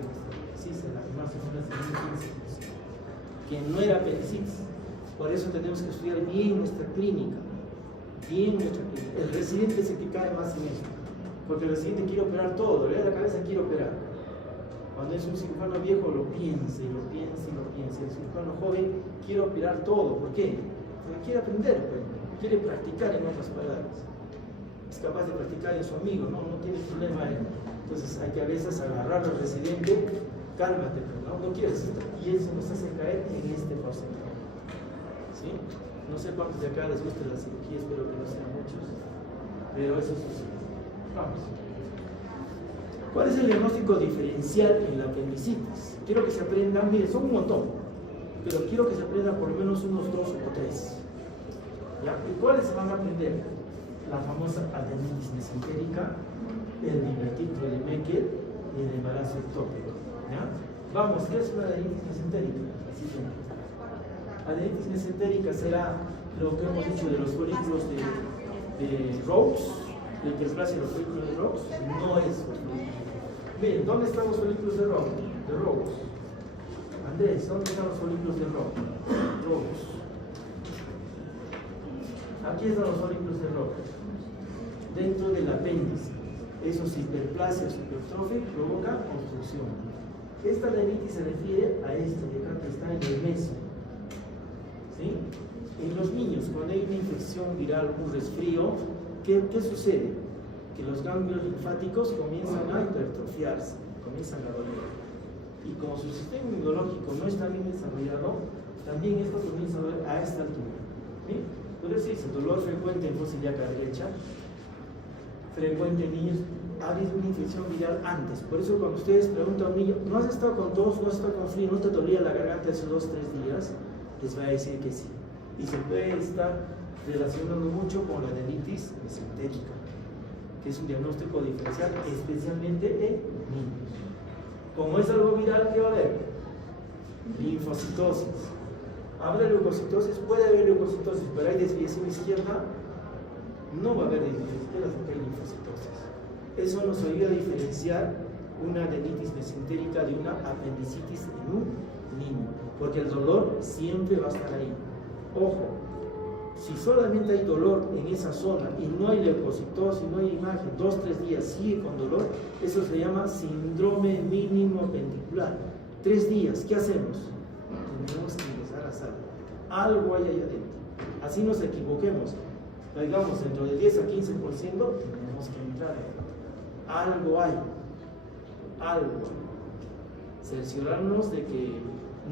Sí se da, más o menos en un 15%. Que no era apendicitis. Por eso tenemos que estudiar bien nuestra clínica. Bien nuestra clínica. El residente es el que cae más en esto. Porque el residente quiere operar todo, le da la cabeza, quiere operar. Cuando es un cirujano viejo, lo piensa y lo piensa y lo piensa. El cirujano joven quiere operar todo. ¿Por qué? Porque quiere aprender, pues. Quiere practicar, en otras palabras. Es capaz de practicar en su amigo, no tiene problema ahí. Entonces hay que a veces agarrar al residente, cálmate, pero no quieres esto. Y eso nos hace caer en este porcentaje. ¿Sí? No sé cuántos de acá les gusta la cirugía, espero que no sean muchos, pero eso sucede. Vamos. ¿Cuál es el diagnóstico diferencial en la apendicitis? Quiero que se aprendan, miren, son un montón, pero quiero que se aprendan por lo menos unos 2 o 3. ¿Ya? ¿Y cuáles se van a aprender? La famosa adenitis mesentérica, el divertículo de Meckel y el embarazo ectópico. ¿Ya? Vamos, ¿qué es una adenitis mesentérica? Así que, adenitis mesentérica será lo que hemos dicho de los folículos de Rhodes, la hiperplasia de los folículos de Rhodes. No es folículos. Miren, ¿dónde están los folículos de Rhodes? Andrés, ¿dónde están los folículos de Rhodes? Aquí están los folículos de Rhodes, dentro del apéndice. Esos hiperplasias o hipertrofia provocan obstrucción. Esta adenitis se refiere a esto de acá que está en el meso. ¿Sí? En los niños, cuando hay una infección viral, un resfrío, ¿qué sucede? Que los ganglios linfáticos comienzan a hipertrofiarse, comienzan a doler. Y como su sistema inmunológico no está bien desarrollado, también esto comienza a doler a esta altura. ¿Sí? Entonces dice, dolor frecuente en fosa ilíaca derecha, frecuente en niños, ha habido una infección viral antes. Por eso cuando ustedes preguntan a un niño, ¿no has estado con tos, no has estado con frío, no te dolía la garganta hace 2 o 3 días? Les va a decir que sí. Y se puede estar relacionando mucho con la adenitis mesentérica, que es un diagnóstico diferencial especialmente en niños. Como es algo viral, ¿qué va a haber? Linfocitosis. ¿Habrá leucocitosis? Puede haber leucocitosis, pero hay desviación izquierda. No va a haber desviación izquierda porque hay linfocitosis. Eso nos ayuda a diferenciar una adenitis mesentérica de una apendicitis en un niño, porque el dolor siempre va a estar ahí. Ojo, Si solamente hay dolor en esa zona y no hay leucocitosis, no hay imagen, 2-3 días sigue con dolor, eso se llama síndrome mínimo pendicular. 3 días, ¿qué hacemos? Tenemos que empezar a saber. Algo hay ahí adentro. Así nos equivoquemos. Digamos, dentro de 10 a 15%, tenemos que entrar. Algo hay. Algo. Cerciorarnos de que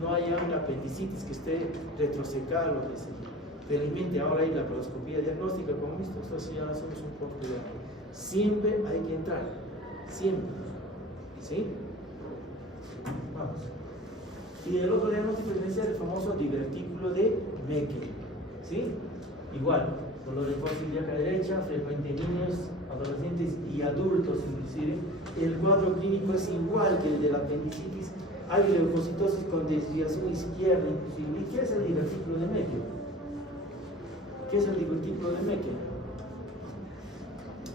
no haya una apendicitis que esté retrosecada, lo que sea. Felizmente ahora hay la laparoscopía diagnóstica, como visto, eso ya hacemos un poco de... Siempre hay que entrar, siempre, ¿sí? Vamos. Y el otro diagnóstico es el famoso divertículo de Meckel, ¿sí? Igual, dolor de fosa ilíaca derecha, frecuente en niños, adolescentes y adultos inclusive. El cuadro clínico es igual que el de la apendicitis. Hay leucocitosis con desviación izquierda inclusive. ¿Y qué es el divertículo de Meckel? ¿Qué es el divertículo de Meckel?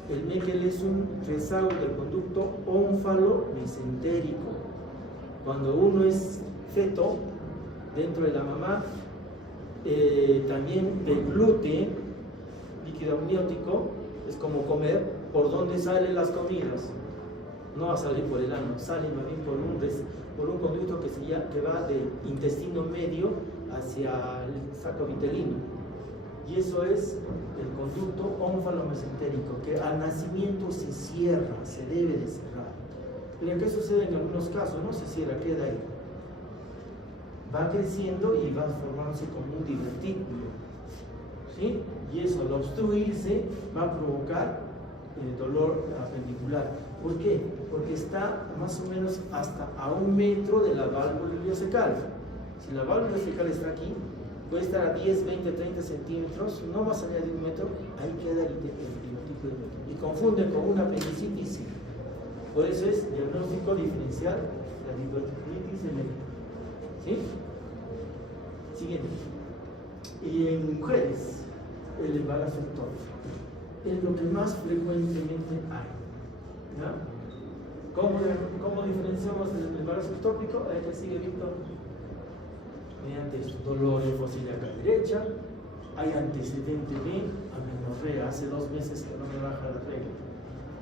El Meckel es un rezago del conducto ónfalo-mesentérico. Cuando uno es feto dentro de la mamá, también deglute líquido amniótico, es como comer. ¿Por dónde salen las comidas? No va a salir por el ano, sale más bien por un conducto que va del intestino medio hacia el saco vitelino. Y eso es el conducto ónfalo-mesentérico, que al nacimiento se cierra, se debe de cerrar. Pero ¿qué sucede en algunos casos? No se cierra, queda ahí. Va creciendo y va formándose como un divertículo, ¿sí? Y eso al obstruirse va a provocar dolor apendicular. ¿Por qué? Porque está más o menos hasta a 1 metro de la válvula ileocecal. Si la válvula ileocecal está aquí, puede estar a 10, 20, 30 centímetros, no más allá de 1 metro, ahí queda el divertículo de Meckel. Y confunden con una apendicitis. Por eso es diagnóstico diferencial, la diverticulitis de Meckel. ¿Sí? Siguiente. Y en mujeres, el embarazo ectópico es lo que más frecuentemente hay. ¿Ya? ¿Cómo diferenciamos el embarazo ectópico? Ahí te sigue, Víctor. Mediante dolor de fosa ilíaca derecha, hay antecedente de amenorrea, hace 2 meses que no me baja la regla,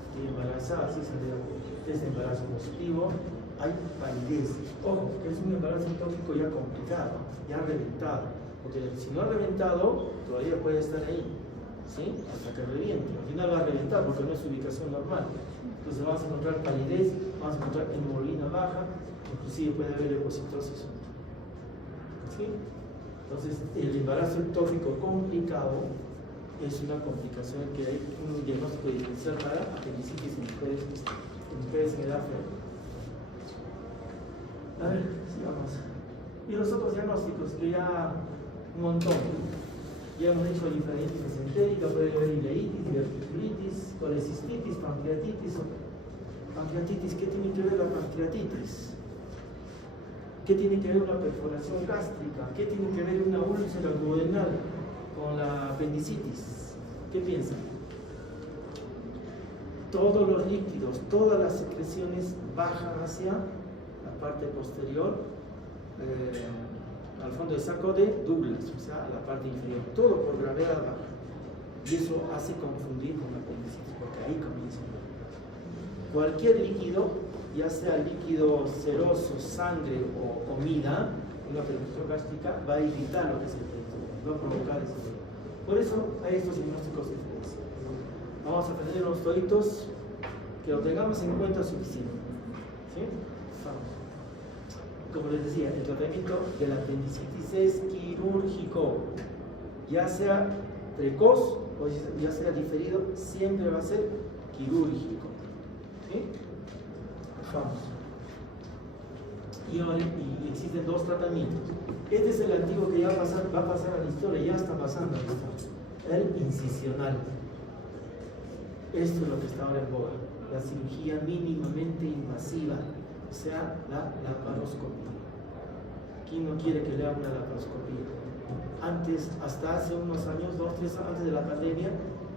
estoy embarazada, sí salió este embarazo positivo, hay palidez. Ojo, que es un embarazo ectópico ya complicado, ya reventado, porque si no ha reventado, todavía puede estar ahí, ¿sí? Hasta que reviente. Al final va a reventar porque no es su ubicación normal. Entonces vamos a encontrar palidez, vamos a encontrar hemoglobina baja, inclusive puede haber leucocitosis. ¿Sí? Entonces, el embarazo ectópico complicado es una complicación que hay un diagnóstico diferencial para apendicitis en mujeres en edad fetal. A ver, sigamos. Y los otros diagnósticos, que ya un montón. Ya hemos dicho linfadenitis mesentérica, puede haber ileitis, diverticulitis, colecistitis, pancreatitis. Pancreatitis, ¿qué tiene que ver la pancreatitis? ¿Qué tiene que ver una perforación gástrica? ¿Qué tiene que ver una úlcera duodenal con la apendicitis? ¿Qué piensan? Todos los líquidos, todas las secreciones bajan hacia la parte posterior, al fondo del saco de Douglas, o sea, la parte inferior. Todo por gravedad baja. Y eso hace confundir con la apendicitis, porque ahí comienza. Cualquier líquido, ya sea líquido seroso, sangre o comida, una perfusión gástrica va a irritar lo que es el peritón, va a provocar ese dolor. Por eso hay estos diagnósticos diferentes. Vamos a tener unos toditos que lo tengamos en cuenta suficiente. ¿Sí? Vamos. Como les decía, el tratamiento de la apendicitis es quirúrgico, ya sea precoz o ya sea diferido, siempre va a ser quirúrgico. ¿Sí? Vamos. Y existen 2 tratamientos. Este es el antiguo que ya va a pasar a la historia, ya está pasando a la historia. El incisional. Esto es lo que está ahora en boga. La cirugía mínimamente invasiva, o sea, la laparoscopía. ¿Quién no quiere que le haga una laparoscopía? Antes, hasta hace unos años, 2, 3 años antes de la pandemia,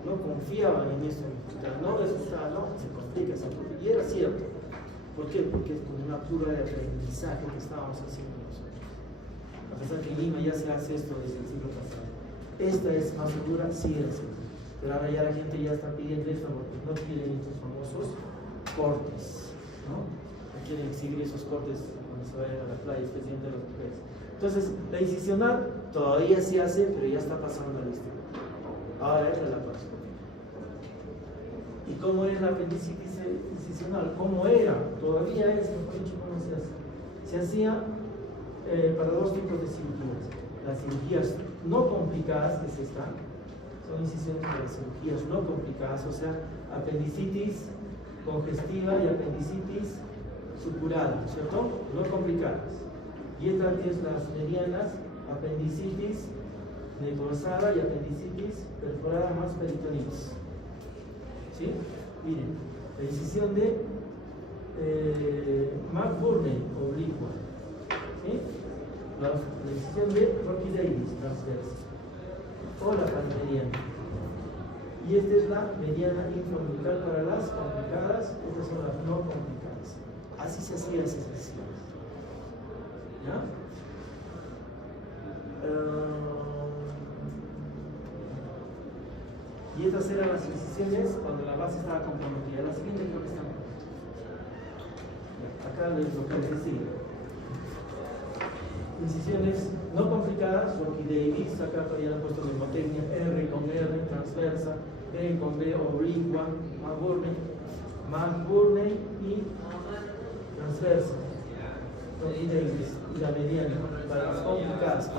no confiaban en esto. No resultaba, no, se complica, y era cierto. ¿Por qué? Porque es como una prueba de aprendizaje que estábamos haciendo nosotros. A pesar que en Lima ya se hace esto desde el siglo pasado. esta es más segura, sí es segura. Pero ahora ya la gente ya está pidiendo esto porque no quieren estos famosos cortes, ¿no? No quieren exhibir esos cortes cuando se vayan a la playa, especialmente las mujeres. Entonces, la incisional todavía se hace, pero ya está pasando al exterior. Ahora es la laparoscopia. ¿Y cómo es la apendicitis incisional? ¿Cómo era? Todavía es, mejor dicho, ¿cómo se hace? Se hacía para dos tipos de cirugías. Las cirugías no complicadas, que es esta, son incisiones para cirugías no complicadas, o sea, apendicitis congestiva y apendicitis supurada, ¿cierto? No complicadas. Y estas es las medianas, apendicitis necrosada y apendicitis perforada más peritonitis. ¿Sí? Miren, la incisión de McBurney oblicua, ¿sí? La incisión de Rocky Davis transversa o la palmeriana. Y esta es la mediana infraumbilical para las complicadas, estas son las no complicadas. Así se hacían esas incisiones. ¿Ya? Y estas eran las incisiones cuando la base estaba comprometida. La siguiente creo que está. Acá les lo que les decía. Incisiones no complicadas, Rocky Davis, acá todavía le han puesto mnemotecnia, R con R, transversa, B con B, oblicua, McBurney y transversa. Rocky Davis y la mediana, para las complicadas,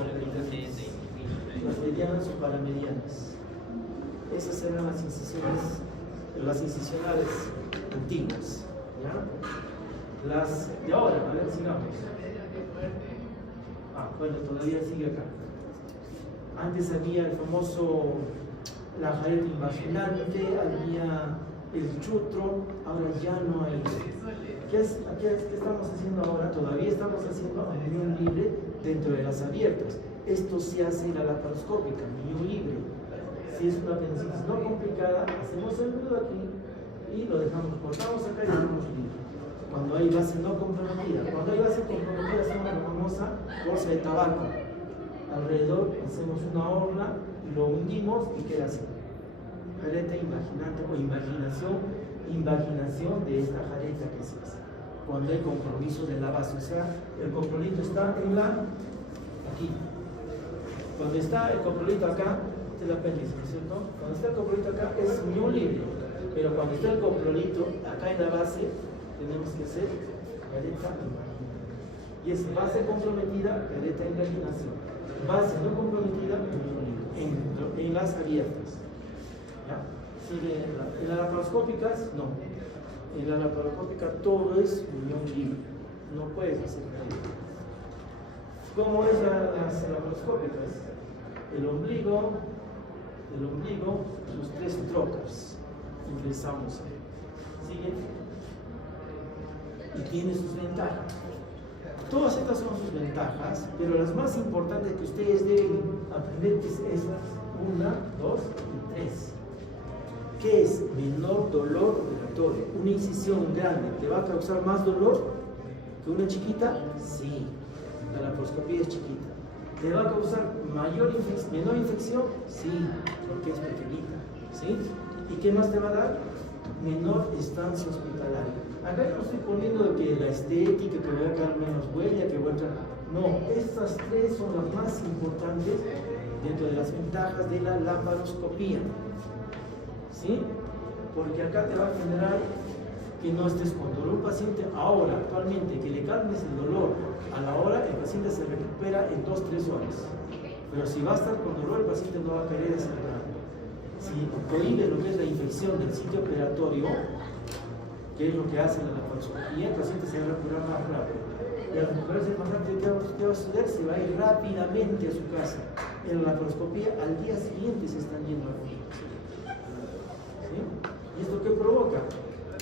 las medianas o paramedianas. Esas eran las incisiones, las incisionales antiguas, ¿ya? Las de ahora, a ver, sigamos. Bueno, todavía sigue acá. Antes había el famoso, la jareta invaginante, había el chutro, ahora ya no hay. ¿Qué estamos haciendo ahora? Todavía estamos haciendo unión libre dentro de las abiertas. Esto se hace en la laparoscópica, unión libre. Si es una apendicitis no complicada, hacemos el nudo aquí y lo dejamos, cortamos acá y dejamos libre. Cuando hay base no comprometida, cuando hay base comprometida hacemos la famosa bolsa de tabaco. Alrededor hacemos una horna, lo hundimos y queda así. Jareta invaginante o invaginación de esta jareta que se hace. Cuando hay compromiso de la base, o sea, el coprolito está en aquí. Cuando está el coprolito acá, este es el apéndice, ¿no es cierto? Cuando está el coprolito acá es unión libre, pero cuando está el coprolito acá en la base, tenemos que hacer jareta invaginante. Y es base comprometida, jareta invaginación. Base no comprometida, unión libre, en las abiertas. ¿Ya? En las laparoscópicas, no. En la laparoscópica todo es unión libre. No puedes hacer jareta. ¿Cómo es las laparoscópicas? El ombligo, los tres trocas. Ingresamos ahí. ¿Sigue? Y tiene sus ventajas. Todas estas son sus ventajas, pero las más importantes que ustedes deben aprender es estas: 1, 2 y 3. ¿Qué es menor dolor operatorio? Una incisión grande, ¿te va a causar más dolor que una chiquita? Sí, la laparoscopía es chiquita. ¿Te va a causar menor infección? Sí, porque es pequeñita. ¿Sí? ¿Y qué más te va a dar? Menor estancia hospitalaria. Acá no estoy poniendo que la estética, que voy a quedar menos huella, que voy a entrar. No, estas tres son las más importantes dentro de las ventajas de la laparoscopía. ¿Sí? Porque acá te va a generar que no estés con dolor. Un paciente ahora, actualmente, que le calmes el dolor, a la hora el paciente se recupera en 2-3 horas. Pero si va a estar con dolor, el paciente no va a querer desangrar. Si prohíbe lo que es la infección del sitio operatorio, que es lo que hace la laparoscopía, el paciente se va a recuperar más rápido. Y al recuperarse más rápido, ¿qué va a suceder? Se va a ir rápidamente a su casa. En la laparoscopía, al día siguiente se están yendo a la casa. ¿Sí? ¿Y esto qué provoca?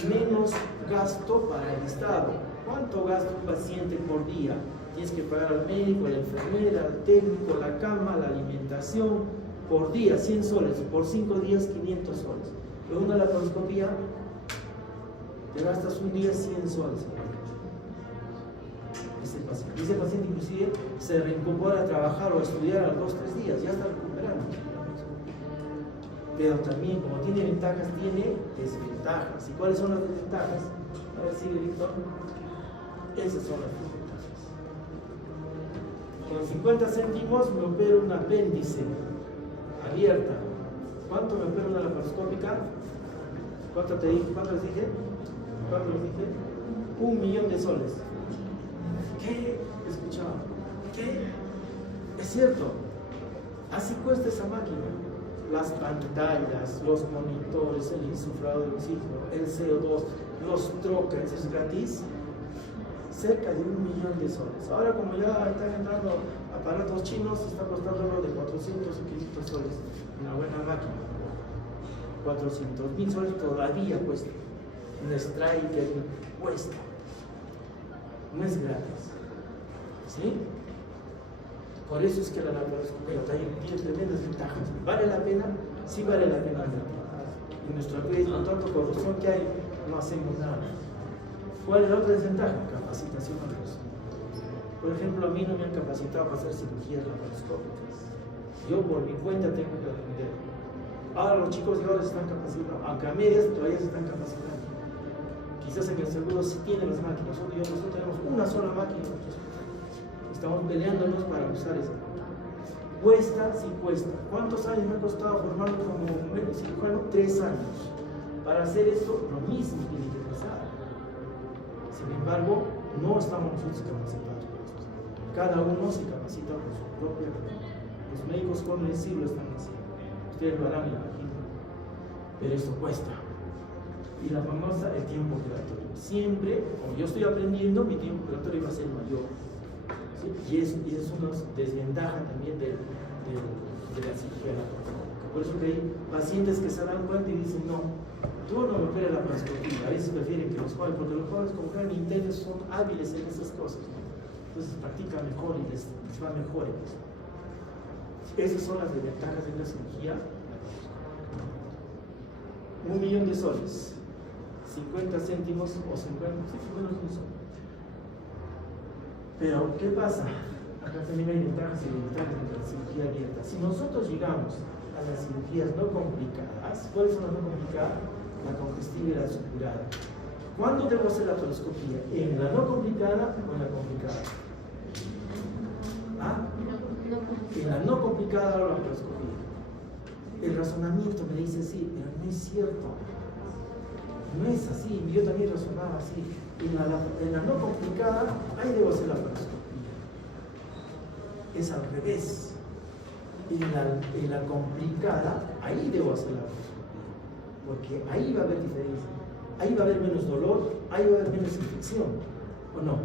Menos gasto para el Estado. ¿Cuánto gasta un paciente por día? Tienes que pagar al médico, a la enfermera, al técnico, la cama, la alimentación. Por día, 100 soles. Por 5 días, 500 soles. En una laparoscopía, te gastas un día 100 soles. Ese paciente inclusive se reincorpora a trabajar o a estudiar a los 2-3 días, ya está recuperado. grande. Pero también, como tiene ventajas, tiene desventajas. ¿Y cuáles son las desventajas? A ver, sigue Víctor. Esas son las desventajas. Con 50 céntimos me opero un apéndice abierta. ¿Cuánto me opero una laparoscópica? ¿Cuánto te dije? ¿Cuánto les dije? ¿Cuánto les dije? 1 millón de soles. ¿Qué? Escuchaba. ¿Qué? Es cierto. Así cuesta esa máquina. Las pantallas, los monitores, el insuflador de oxígeno, el CO2, los trockers, es gratis. Cerca de 1 millón de soles. Ahora, como ya están entrando aparatos chinos, está costando lo de 400 o 500 soles. Una buena máquina. 400.000 soles todavía cuesta. Un Striker cuesta. No es gratis. ¿Sí? Por eso es que la laparoscopia tiene tremendas ventajas. ¿Vale la pena? Sí vale la pena. En nuestro país, con tanta corrupción que hay, no hacemos nada. ¿Cuál es la otra desventaja? Capacitación a los. Por ejemplo, a mí no me han capacitado para hacer cirugías laparoscópicas. Yo por mi cuenta tengo que aprender. Ahora los chicos de ahora se están capacitando, aunque a medias todavía se están capacitando. Quizás en el seguro sí tienen las máquinas, nosotros tenemos una sola máquina. Estamos peleándonos para usar esa. Cuesta, sí cuesta. ¿Cuántos años me ha costado formarme como cirujano? 3 años. Para hacer esto, lo mismo tiene que pasar. Sin embargo, no estamos nosotros capacitados por esto. Cada uno se capacita por su propia cuenta. Los médicos con el siglo están haciendo. Ustedes lo harán, me imagino. Pero esto cuesta. Y la famosa, el tiempo operatorio. Siempre, como yo estoy aprendiendo, mi tiempo operatorio va a ser mayor. ¿Sí? Y es una desventaja también de la cirugía laparoscópica. Por eso que hay pacientes que se dan cuenta y dicen, no, tú no me operas la laparoscopia. A veces prefieren que los jóvenes, porque los jóvenes como crean intensos son hábiles en esas cosas, ¿no? Entonces practican mejor y les va mejor. Esas son las desventajas de la cirugía laparoscópica. 1 millón de soles, 50 céntimos o 50 soles. Pero, ¿qué pasa? Acá también hay ventajas y desventajas de la cirugía abierta. Si nosotros llegamos a las cirugías no complicadas, ¿cuáles son las no complicadas? La congestiva y la supurada. ¿Cuándo debo hacer la laparoscopia? ¿En la no complicada o en la complicada? ¿Ah? En la no complicada o la laparoscopia. El razonamiento me dice sí, pero no es cierto. No es así, yo también razonaba así. En la no complicada, ahí debo hacer la laparoscopia. Es al revés. En la complicada, ahí debo hacer la laparoscopia. Porque ahí va a haber diferencia. Ahí va a haber menos dolor, ahí va a haber menos infección. ¿O no?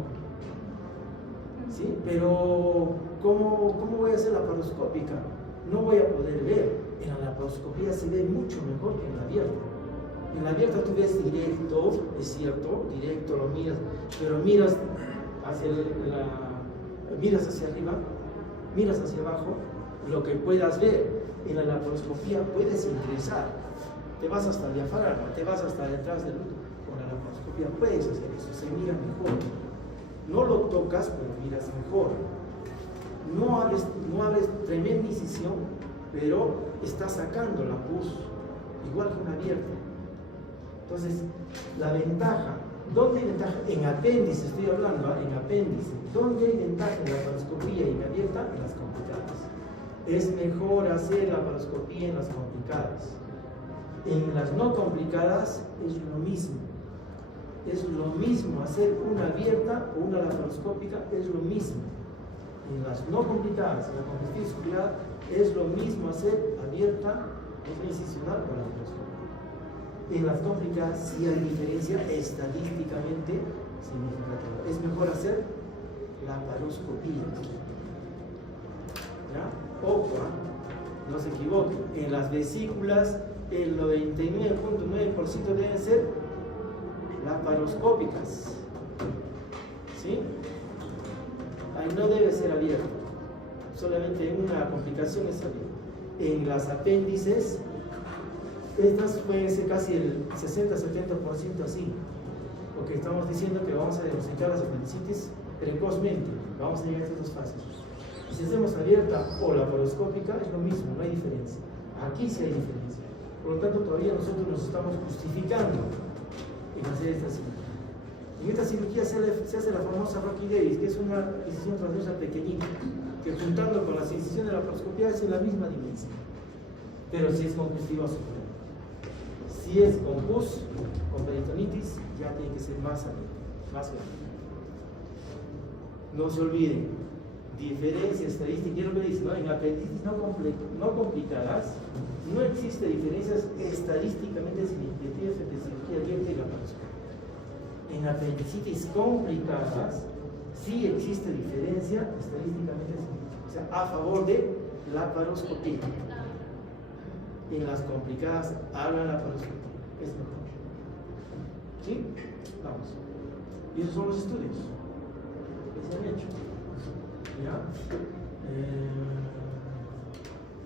¿Sí? Pero, ¿cómo voy a hacer la laparoscópica? No voy a poder ver. En la laparoscopia se ve mucho mejor que en la abierta. En la abierta tú ves directo, es cierto, directo lo miras, pero miras hacia arriba, miras hacia abajo, lo que puedas ver. En la laparoscopia puedes ingresar, te vas hasta el diafragma, te vas hasta detrás del útero. Con la laparoscopia puedes hacer eso, se mira mejor. No lo tocas, pero miras mejor. No abres tremenda incisión, pero estás sacando la pus, igual que una abierta. Entonces, la ventaja, ¿dónde hay ventaja? En apéndice, estoy hablando, en apéndice. ¿Dónde hay ventaja en la laparoscopia y en abierta? En las complicadas. Es mejor hacer la laparoscopia en las complicadas. En las no complicadas es lo mismo. Es lo mismo hacer una abierta o una laparoscópica, es lo mismo. En las no complicadas, en la congestiva supurada, es lo mismo hacer abierta, incisional o laparoscópica. En las complicadas sí hay diferencia estadísticamente significativa. Es mejor hacer laparoscopía. ¿Ya? Ojo, no se equivoquen. En las vesículas, el 99.9% deben ser laparoscópicas. ¿Sí? Ahí no debe ser abierto. Solamente en una complicación es abierto. En las apéndices, estas pueden ser casi el 60-70% así. Porque estamos diciendo que vamos a diagnosticar las apendicitis precozmente. Vamos a llegar a estas dos fases. Si hacemos abierta o laparoscópica es lo mismo, no hay diferencia. Aquí sí hay diferencia. Por lo tanto, todavía nosotros nos estamos justificando en hacer esta cirugía. En esta cirugía se hace la famosa Rocky Davis, que es una incisión transversal pequeñita, que juntando con las incisiones de la laparoscopia es la misma dimensión. Pero si es con pus filoso, si es con pus, con peritonitis, ya tiene que ser más grande. No se olviden, diferencia estadística, ¿qué es lo que dice? ¿No? En apendicitis no complicadas, no existe diferencias estadísticamente significativas entre cirugía abierta y laparoscopia. En apendicitis complicadas, sí existe diferencia estadísticamente significativa, o sea, a favor de laparoscopia. En las complicadas, hagan laparoscopia, es mejor. ¿Sí? Vamos. Y esos son los estudios que se han hecho. ¿Ya?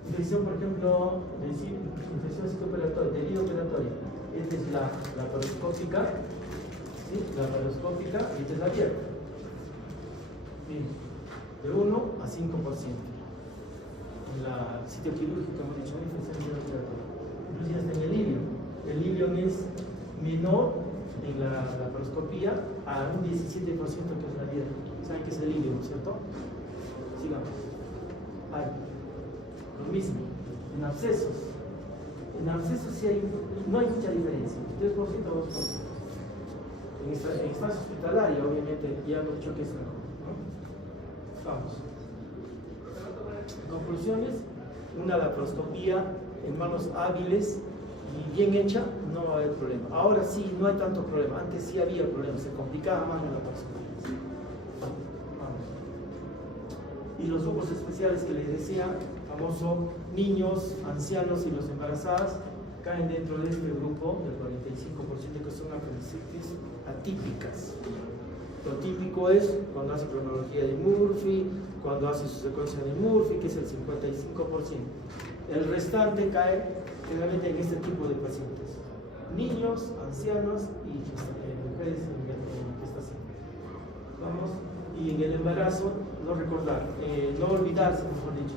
Infección, por ejemplo, infección citopelatoria, de herida operatoria. Esta es la laparoscópica, ¿sí? La laparoscópica y esta es la abierta. Bien, de 1 a 5%. En la sitio quirúrgico, hemos dicho, infección de herida operatoria. Inclusive hasta en el ilion. El ilion es menor en la laparoscopía a un 17% que es la abierta. ¿Saben qué es el ilion, cierto? Sigamos. Lo mismo, en abscesos. En abscesos sí no hay mucha diferencia, 3% o 2%. En instancia hospitalaria, obviamente, ya hemos dicho que es mejor, ¿no? Vamos. Conclusiones: una laparoscopía en manos hábiles y bien hecha, no va a haber problema. Ahora sí, no hay tanto problema. Antes sí había problemas, se complicaba más la laparoscopía. Y los grupos especiales que les decía, famoso, niños, ancianos y los embarazadas, caen dentro de este grupo del 45% que son apendicitis atípicas. Lo típico es cuando hace cronología de Murphy, cuando hace su secuencia de Murphy, que es el 55%. El restante cae generalmente en este tipo de pacientes: niños, ancianos y mujeres en gestación. Vamos. Y en el embarazo, no recordar, no olvidarse, mejor dicho.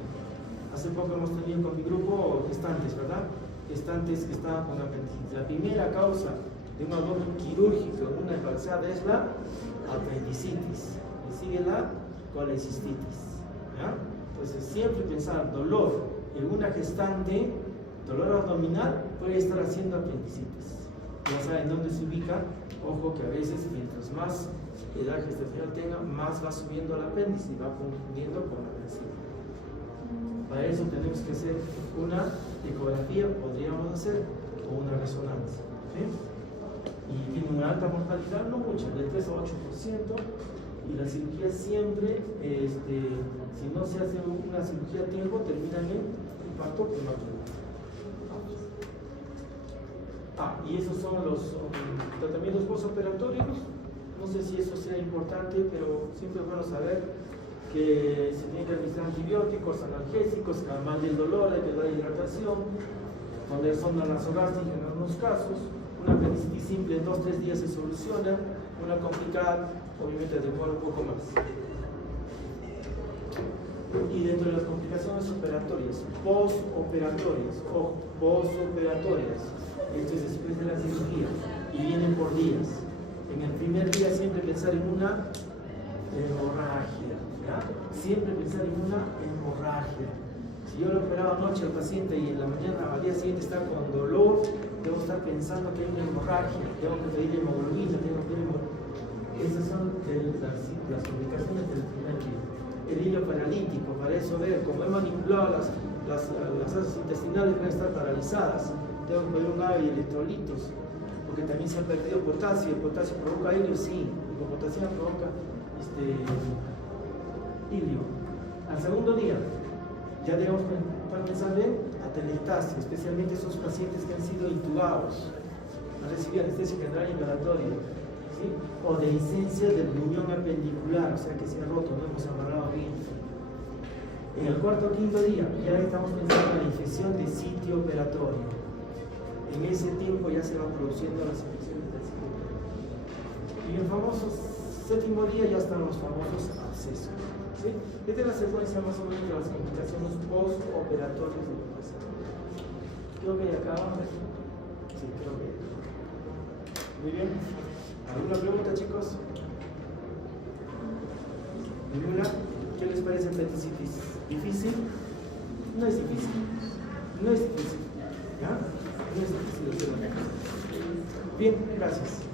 Hace poco hemos tenido con mi grupo gestantes, ¿verdad? Gestantes que estaban con apendicitis. La primera causa de un abdomen quirúrgico en una embarazada es la apendicitis. Y sigue la colecistitis. ¿Ya? Entonces, siempre pensar dolor en una gestante, dolor abdominal, puede estar haciendo apendicitis. Ya saben dónde se ubica. Ojo que a veces, mientras más edad gestacional tenga, más va subiendo el apéndice y va confundiendo con la apendicitis. Para eso tenemos que hacer una ecografía, podríamos hacer, o una resonancia. ¿Sí? Y tiene una alta mortalidad, no mucha, del 3 a 8%, y la cirugía siempre, si no se hace una cirugía a tiempo, termina en infarto prematuro. Y esos son los tratamientos postoperatorios. No sé si eso sea importante, pero siempre es bueno saber que se tienen que administrar antibióticos, analgésicos, calmar el dolor, hay que dar hidratación, poner sonda nasogástrica en algunos casos. Una apendicitis simple en 2-3 días se soluciona, una complicada obviamente demora un poco más. Y dentro de las complicaciones operatorias, postoperatorias, o postoperatorias, esto es después de la cirugía, y vienen por días. En el primer día siempre pensar en una hemorragia, ¿ya? Siempre pensar en una hemorragia. Si yo lo operaba anoche al paciente y en la mañana, al día siguiente está con dolor, debo estar pensando que hay una hemorragia, tengo que pedir hemoglobina, esas son las complicaciones del primer día. El hilo paralítico, para eso ver, como he manipulado las asas intestinales van a estar paralizadas, tengo que pedir un AVE y electrolitos, porque también se ha perdido potasio. ¿El potasio provoca hilio? Sí, la hipopotasia provoca hilio. Al segundo día, ya debemos pensar en atelectasia, especialmente esos pacientes que han sido intubados, han recibido anestesia general inhalatoria, ¿sí? O de dehiscencia del riñón apendicular, o sea que se ha roto, no hemos amarrado bien. En el cuarto o quinto día, ya estamos pensando en la infección de sitio operatorio. En ese tiempo ya se van produciendo las infecciones del sitio. Y el famoso Séptimo día ya están los famosos abscesos. ¿Sí? Esta es la secuencia más o menos de las complicaciones postoperatorias de depresión. Creo que ya acabamos. Sí, creo que. Muy bien. ¿Alguna pregunta, chicos? ¿Ninguna? ¿Qué les parece apendicitis? ¿Difícil? No es difícil. No es difícil. ¿Ya? No es difícil hacer una cosa. Bien, gracias.